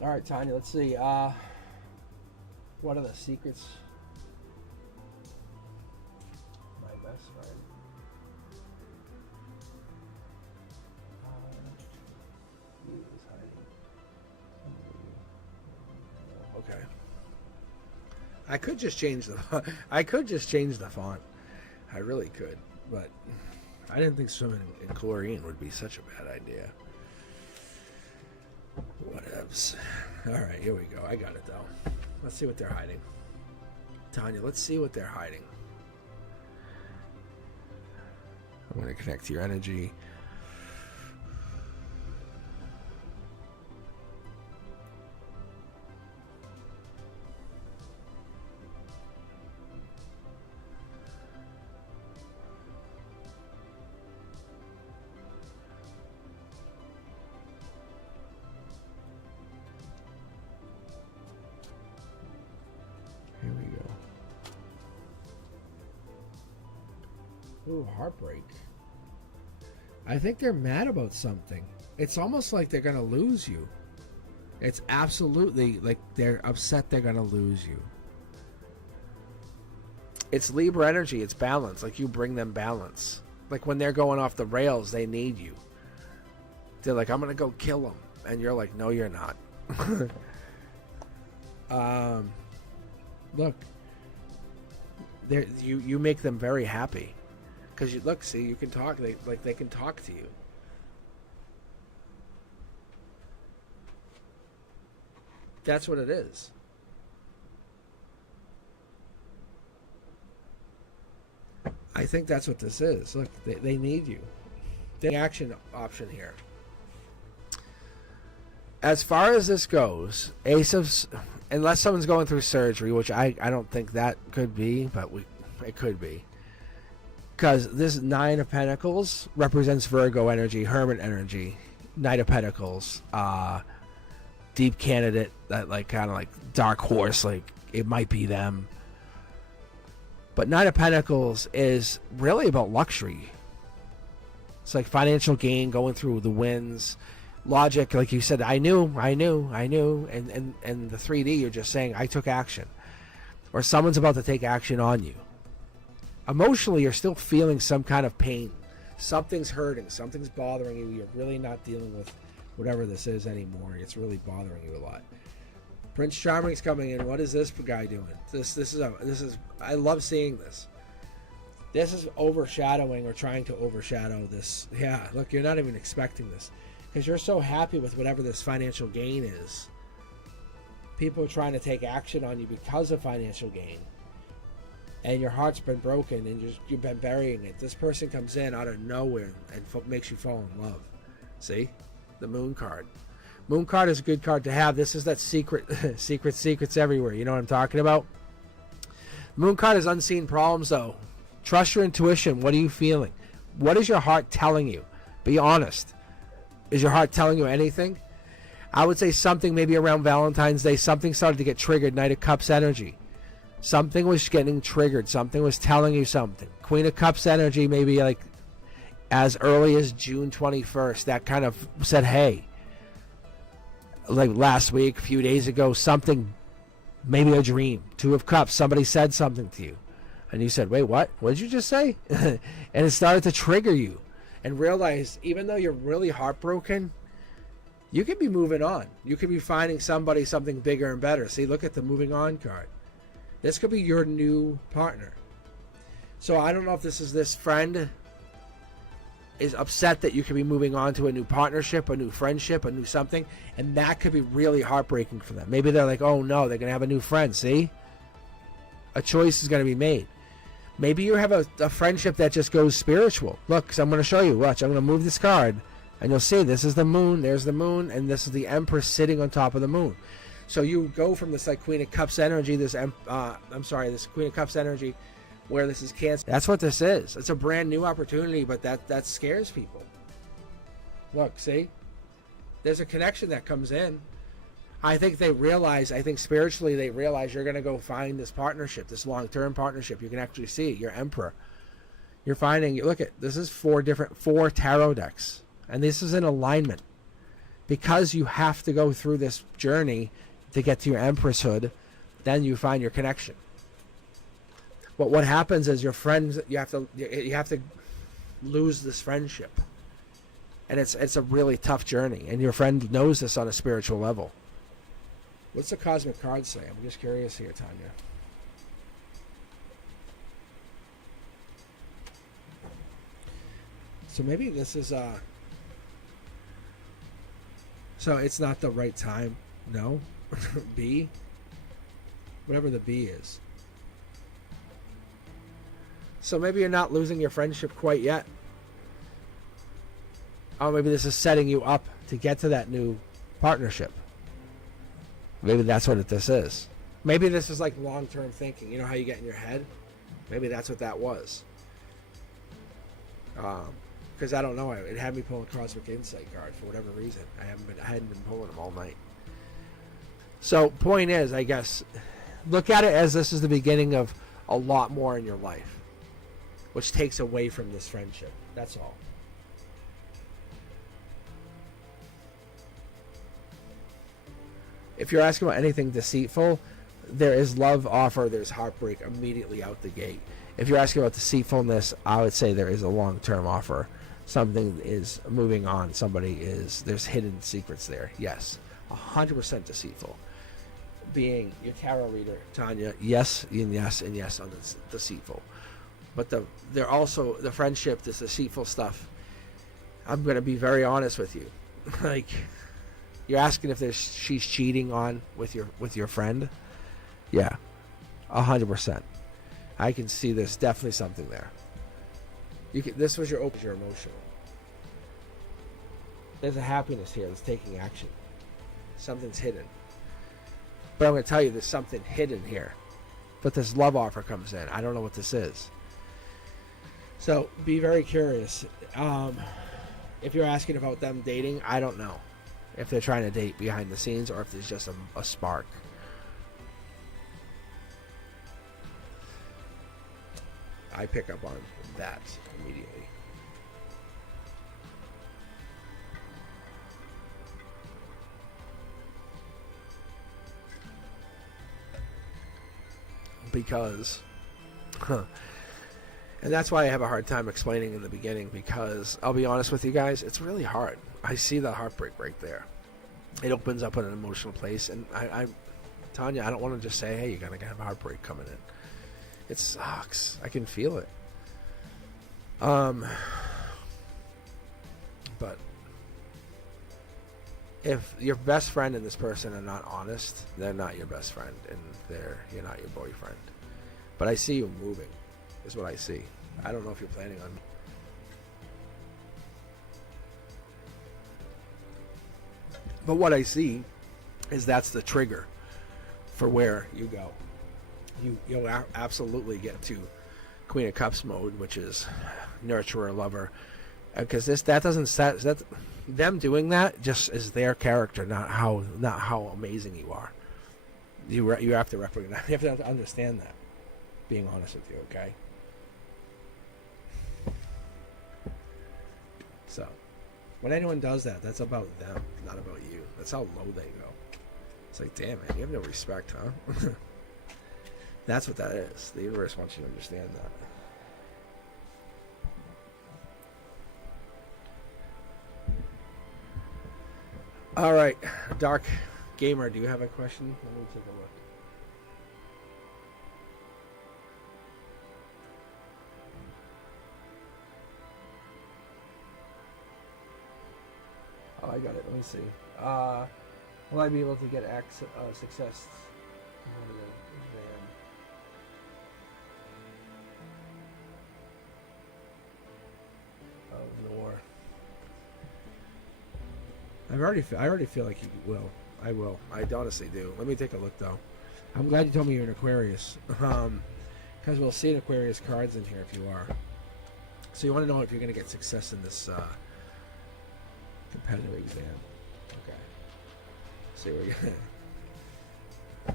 All right, Tanya, let's see. What are the secrets? My best friend. He is hiding. Okay. I could just change the font. I really could, but I didn't think swimming in chlorine would be such a bad idea. Whatevs. All right, here we go. I got it though. Let's see what they're hiding. Tanya, let's see what they're hiding. I'm going to connect to your energy. Here we go. Ooh, heartbreak. I think they're mad about something. It's almost like they're going to lose you. It's absolutely like they're upset they're going to lose you. It's Libra energy. It's balance. Like you bring them balance. Like when they're going off the rails, they need you. They're like, I'm going to go kill them. And you're like, no, you're not. Look. You make them very happy. Because you look, see, you can talk. They can talk to you. That's what it is. I think that's what this is. Look, they need you. The action option here. As far as this goes, Ace of, unless someone's going through surgery, which I don't think that could be, but it could be. Because this Nine of Pentacles represents Virgo energy, Hermit energy, Knight of Pentacles, deep candidate, that like kind of like dark horse, like it might be them. But Knight of Pentacles is really about luxury. It's like financial gain, going through the wins, logic, like you said, I knew, and the 3D, you're just saying, I took action. Or someone's about to take action on you. Emotionally, you're still feeling some kind of pain. Something's hurting. Something's bothering you. You're really not dealing with whatever this is anymore. It's really bothering you a lot. Prince Charming's coming in. What is this guy doing? This is. I love seeing this. This is overshadowing or trying to overshadow this. Yeah, look, you're not even expecting this because you're so happy with whatever this financial gain is. People are trying to take action on you because of financial gain. And your heart's been broken and you've been burying it. This person comes in out of nowhere and makes you fall in love. See? The Moon card. Moon card is a good card to have. This is that secrets everywhere. You know what I'm talking about? Moon card is unseen problems, though. Trust your intuition. What are you feeling? What is your heart telling you? Be honest. Is your heart telling you anything? I would say something maybe around Valentine's Day. Something started to get triggered. Knight of Cups energy. Something was getting triggered. Something was telling you something. Queen of Cups energy, maybe like as early as June 21st. That kind of said, hey, like last week, a few days ago, something, maybe a dream. Two of Cups, somebody said something to you. And you said, wait, what? What did you just say? And it started to trigger you. And realize, even though you're really heartbroken, You could be moving on. You could be finding somebody something bigger and better. See, look at the moving on card. This could be your new partner. So I don't know if this friend is upset that you could be moving on to a new partnership, a new friendship, a new something, and that could be really heartbreaking for them. Maybe they're like, oh no, they're going to have a new friend. See? A choice is going to be made. Maybe you have a friendship that just goes spiritual. Look, so I'm going to show you. Watch, I'm going to move this card, and you'll see this is the moon, there's the moon, and this is the Empress sitting on top of the moon. So you go from this like Queen of Cups energy, this Queen of Cups energy, where this is Cancer. That's what this is. It's a brand new opportunity, but that scares people. Look, see? There's a connection that comes in. I think spiritually they realize you're going to go find this partnership, this long-term partnership. You can actually see your Emperor. You're finding, look at, this is four tarot decks, and this is in alignment. Because you have to go through this journey to get to your Empresshood, then you find your connection. But what happens is your friends, you have to lose this friendship, and it's a really tough journey. And your friend knows this on a spiritual level. What's the cosmic card say? I'm just curious here, Tanya. So maybe this is so it's not the right time. No, B. Whatever the B is. So maybe you're not losing your friendship quite yet. Or maybe this is setting you up to get to that new partnership. Maybe that's what this is. Maybe this is like long-term thinking. You know how you get in your head? Maybe that's what that was. Because I don't know. It had me pull a Cosmic Insight card for whatever reason. I hadn't been pulling them all night. So point is, I guess, look at it as this is the beginning of a lot more in your life, which takes away from this friendship. That's all. If you're asking about anything deceitful, there is love offer, there's heartbreak immediately out the gate. If you're asking about deceitfulness, I would say there is a long-term offer. Something is moving on. There's hidden secrets there. Yes, 100% deceitful. Being your tarot reader, Tanya, yes, and yes, and yes on this deceitful. But they're also the friendship, this deceitful stuff. I'm going to be very honest with you. Like, you're asking if she's cheating on with your friend. Yeah, 100%. I can see there's definitely something there. This was your emotional. There's a happiness here that's taking action. Something's hidden. But I'm going to tell you there's something hidden here. But this love offer comes in. I don't know what this is. So be very curious. If you're asking about them dating, I don't know if they're trying to date behind the scenes or if there's just a spark. I pick up on that immediately. Because and that's why I have a hard time explaining in the beginning, because I'll be honest with you guys, it's really hard. I see the heartbreak right there. It opens up in an emotional place, and Tanya, I don't want to just say, hey, you're going to have a heartbreak coming in. It sucks. I can feel it. But if your best friend and this person are not honest, they're not your best friend, and you're not your boyfriend. But I see you moving, is what I see. I don't know if you're planning on. But what I see is that's the trigger for where you go. You'll absolutely get to Queen of Cups mode, which is nurturer, lover, because them doing that just is their character, not how amazing you are. You have to recognize, you have to understand that. Being honest with you, okay? So, when anyone does that, that's about them, not about you. That's how low they go. It's like, damn, man, you have no respect, huh? That's what that is. The universe wants you to understand that. All right, Dark Gamer, do you have a question? Let me take a look. Oh, I got it. Let me see. Will I be able to get success? Of the war. I already feel like you will. I will. I honestly do. Let me take a look though. I'm glad you told me you're an Aquarius. Because we'll see an Aquarius cards in here if you are. So you want to know if you're going to get success in this competitive exam. Okay. See what we got.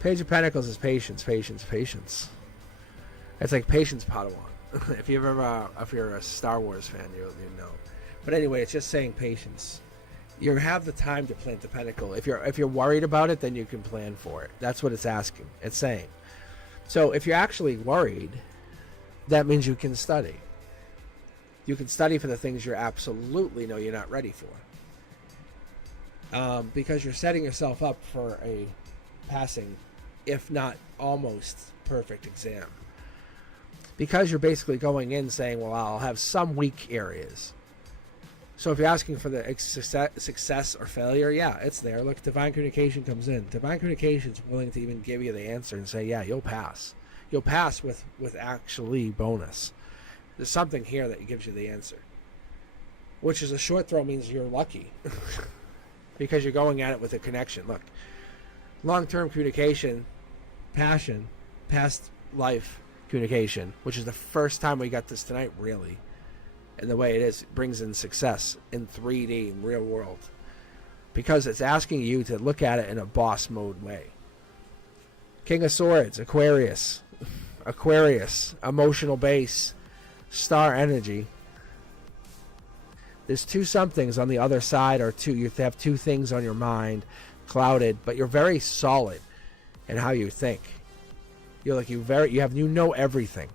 Page of Pentacles is patience, patience, patience. It's like Patience Padawan. If you're a Star Wars fan, you know. But anyway, it's just saying patience. You have the time to plant the pentacle. If you're worried about it, then you can plan for it. That's what it's asking. It's saying. So if you're actually worried, that means you can study. You can study for the things you absolutely know you're not ready for. Because you're setting yourself up for a passing, if not almost perfect exam. Because you're basically going in saying, well, I'll have some weak areas. So if you're asking for the success or failure, yeah, it's there. Look, divine communication comes in. Divine communication is willing to even give you the answer and say, yeah, you'll pass. You'll pass with actually bonus. There's something here that gives you the answer. Which is a short throw means you're lucky. Because you're going at it with a connection. Look, long-term communication, passion, past life communication, which is the first time we got this tonight, really. And the way it is, it brings in success in 3D, in real world. Because it's asking you to look at it in a boss mode way. King of Swords, Aquarius. Aquarius, emotional base, star energy. There's two somethings on the other side, or two. You have two things on your mind, clouded, but you're very solid in how you think. You're like you know everything.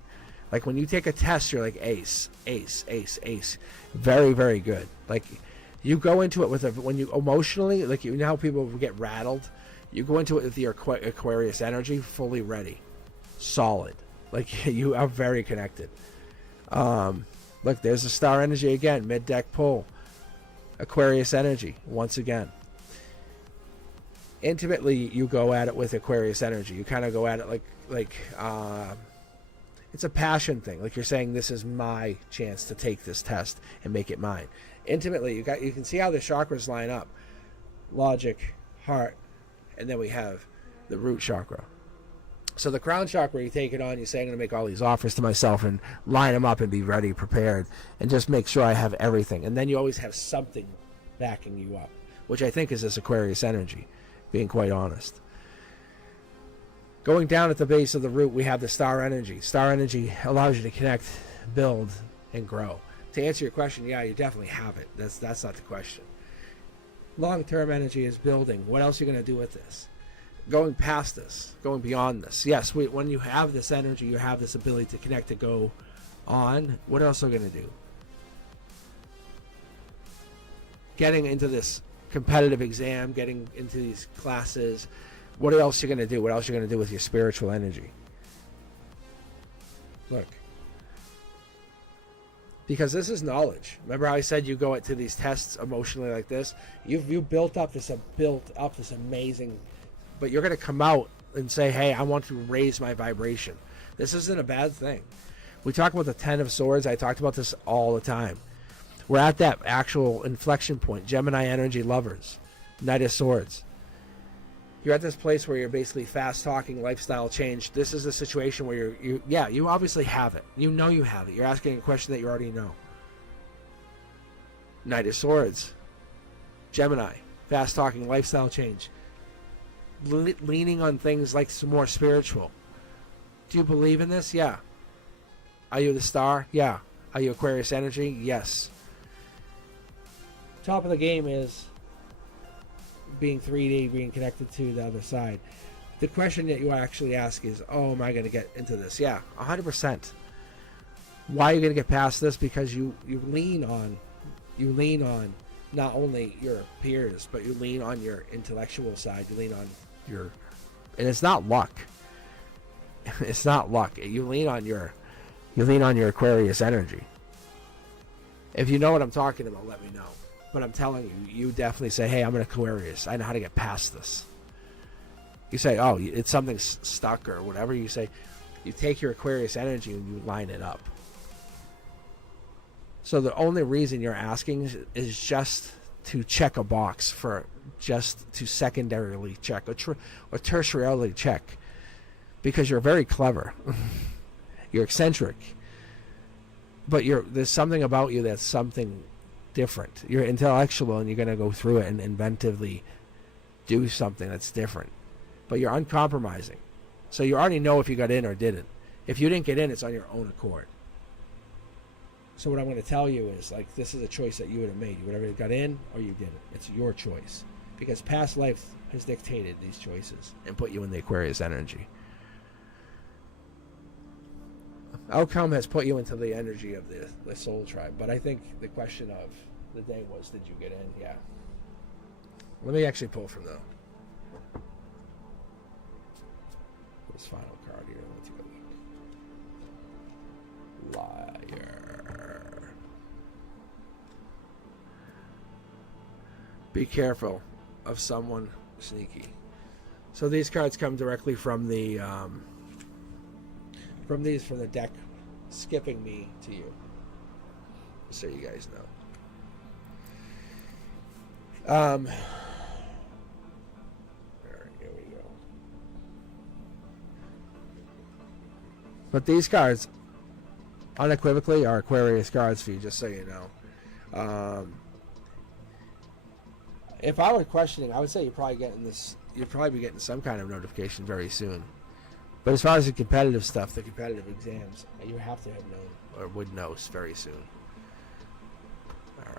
Like when you take a test, you're like ace, ace, ace, ace. Very, very good. Like you go into it with when you emotionally, like you know how people get rattled. You go into it with your Aquarius energy, fully ready, solid. Like you are very connected. Look, there's a star energy again, mid deck pull. Aquarius energy once again. Intimately, you go at it with Aquarius energy. You kind of go at it like it's a passion thing. Like you're saying, this is my chance to take this test and make it mine. Intimately, you can see how the chakras line up. Logic, heart, and then we have the root chakra. So the crown chakra, you take it on, you say, I'm going to make all these offers to myself and line them up and be ready, prepared, and just make sure I have everything. And then you always have something backing you up, which I think is this Aquarius energy, being quite honest. Going down at the base of the root, we have the star energy. Star energy allows you to connect, build, and grow. To answer your question, yeah, you definitely have it. That's not the question. Long-term energy is building. What else are you going to do with this? Going past this, going beyond this. Yes, when you have this energy, you have this ability to connect, to go on. What else are we going to do? Getting into this competitive exam, getting into these classes. What else are you going to do? What else are you going to do with your spiritual energy? Look. Because this is knowledge. Remember how I said you go into these tests emotionally like this? You've built up this amazing... But you're going to come out and say, hey, I want to raise my vibration. This isn't a bad thing. We talk about the 10 of Swords. I talked about this all the time. We're at that actual inflection point. Gemini energy lovers. Knight of Swords. You're at this place where you're basically fast-talking, lifestyle change. This is a situation where you obviously have it. You know you have it. You're asking a question that you already know. Knight of Swords. Gemini. Fast-talking, lifestyle change. Leaning on things like some more spiritual. Do you believe in this? Yeah. Are you the star? Yeah. Are you Aquarius energy? Yes. Top of the game is being 3D, being connected to the other side. The question that you actually ask is, oh, am I going to get into this? Yeah, 100%. Why are you going to get past this? Because you lean on not only your peers, but you lean on your intellectual side. You lean on your, and it's not luck. It's not luck. You lean on your Aquarius energy. If you know what I'm talking about, let me know. But I'm telling you, you definitely say, hey, I'm an Aquarius. I know how to get past this. You say, oh, it's something stuck or whatever. You say, you take your Aquarius energy and you line it up. So the only reason you're asking is just to check a box, for just to secondarily check or tertiarily check, because you're very clever. You're eccentric, but there's something about you that's something different. You're intellectual, and you're going to go through it and inventively do something that's different. But you're uncompromising. So you already know if you got in or didn't. If you didn't get in, it's on your own accord. So what I'm going to tell you is, like, this is a choice that you would have made. You would have got in or you didn't. It's your choice. Because past life has dictated these choices and put you in the Aquarius energy. Outcome has put you into the energy of the soul tribe. But I think the question of the day was, did you get in? Yeah. Let me actually pull from this final card here. Let's take a look. Liar. Be careful of someone sneaky. So these cards come directly from the from the deck, skipping me to you, so you guys know. All right, here we go. But these cards unequivocally are Aquarius cards for you, just so you know. If I were questioning, I would say you'd probably be getting some kind of notification very soon. But as far as the competitive stuff, the competitive exams, you have to have known, or would know very soon. All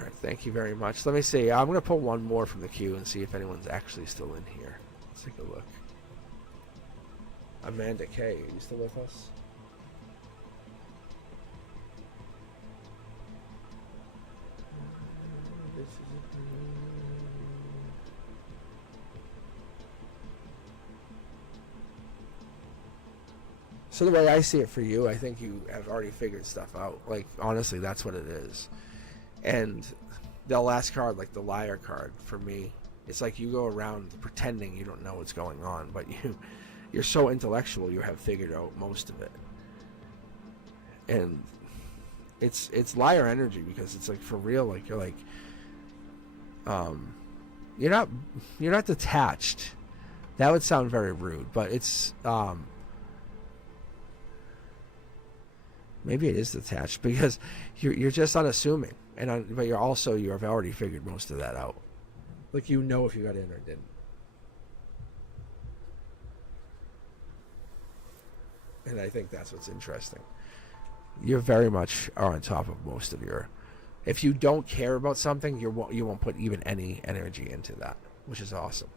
right, thank you very much. Let me see. I'm going to pull one more from the queue and see if anyone's actually still in here. Let's take a look. Amanda K, are you still with us? So the way I see it for you, I think you have already figured stuff out. Like, honestly, that's what it is. And the last card, like the liar card, for me, it's like you go around pretending you don't know what's going on, but you're so intellectual, you have figured out most of it. And it's liar energy, because it's like, for real, like you're like, you're not detached. That would sound very rude, but it's maybe it is detached, because you're just unassuming, but you have already figured most of that out. Like, you know if you got in or didn't. And I think that's what's interesting. You very much are on top of most of your. If you don't care about something, you won't put even any energy into that, which is awesome.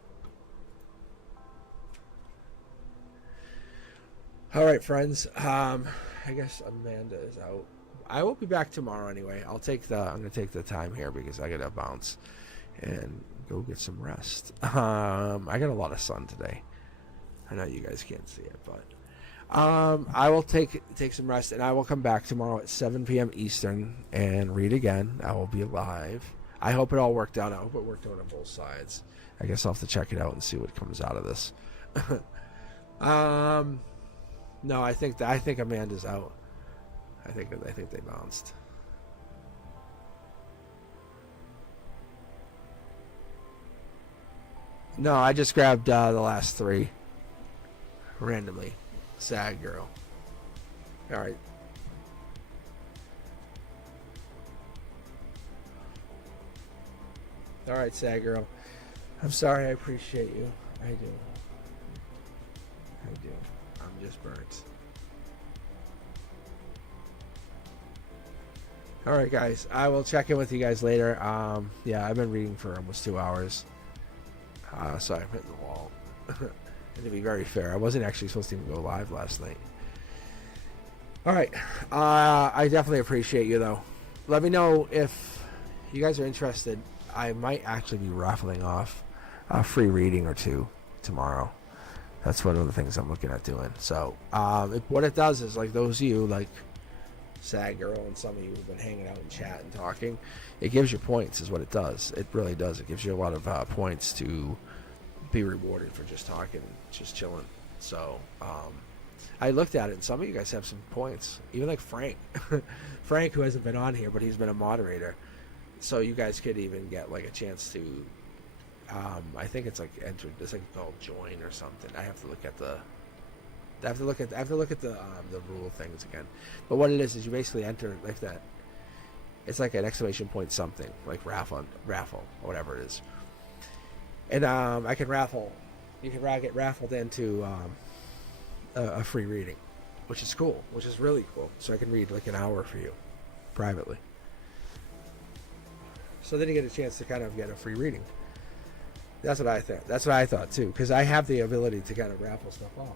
All right, friends. I guess Amanda is out. I will be back tomorrow anyway. I'm gonna take the time here because I gotta bounce and go get some rest. I got a lot of sun today. I know you guys can't see it, but I will take some rest, and I will come back tomorrow at 7 p.m. Eastern and read again. I will be live. I hope it all worked out. I hope it worked out on both sides. I guess I'll have to check it out and see what comes out of this. No, I think Amanda's out. I think they bounced. No, I just grabbed the last three randomly. Sad girl. All right. All right, sad girl. I'm sorry. I appreciate you. I do. I'm just burnt. All right, guys. I will check in with you guys later. Yeah, I've been reading for almost 2 hours. So I'm hitting the wall. And to be very fair, I wasn't actually supposed to even go live last night. All right. I definitely appreciate you, though. Let me know if you guys are interested, I might actually be raffling off a free reading or two tomorrow. That's one of the things I'm looking at doing. So what it does is, like, those of you like Sad Girl and some of you who've been hanging out in chat and talking, it gives you points is what it does. It really does. It gives you a lot of points to be rewarded for just talking, just chilling. So I looked at it, and some of you guys have some points. Even like Frank. Frank, who hasn't been on here, but he's been a moderator. So you guys could even get like a chance to, I think it's like enter. It's like called join or something. I have to look at the rule things again. But what it is you basically enter like that. It's like an exclamation point something like raffle or whatever it is. And I can raffle. You can get raffled into a free reading, which is cool, which is really cool. So I can read like an hour for you privately. So then you get a chance to kind of get a free reading. That's what I thought. That's what I thought too, because I have the ability to kind of raffle stuff off,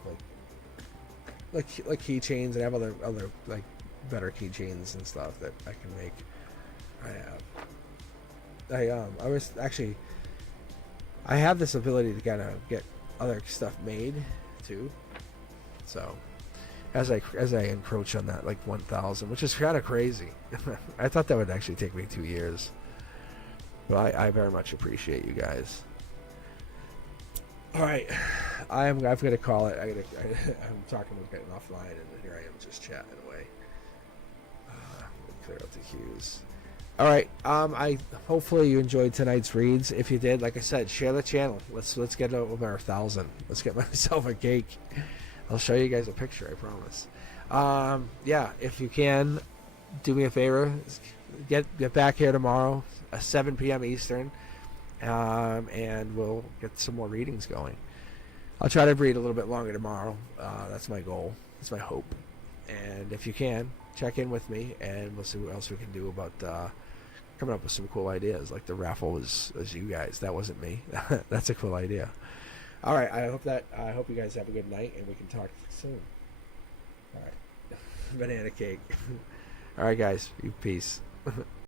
like keychains, and I have other like better keychains and stuff that I can make. I have this ability to kind of get other stuff made too. So as I encroach on that like 1,000, which is kind of crazy. I thought that would actually take me 2 years. But I very much appreciate you guys. All right, I've got to call it. I'm talking about getting offline, and here I am just chatting away. Clear out the cues. All right. I hopefully you enjoyed tonight's reads. If you did, like I said, share the channel. Let's get over 1,000. Let's get myself a cake. I'll show you guys a picture. I promise. Yeah, if you can, do me a favor. Get back here tomorrow, 7 p.m. Eastern, and we'll get some more readings going. I'll try to read a little bit longer tomorrow. That's my goal. That's my hope. And if you can, check in with me, and we'll see what else we can do about coming up with some cool ideas. Like the raffle was you guys. That wasn't me. That's a cool idea. All right. I hope you guys have a good night, and we can talk soon. All right. Banana cake. All right, guys. Peace.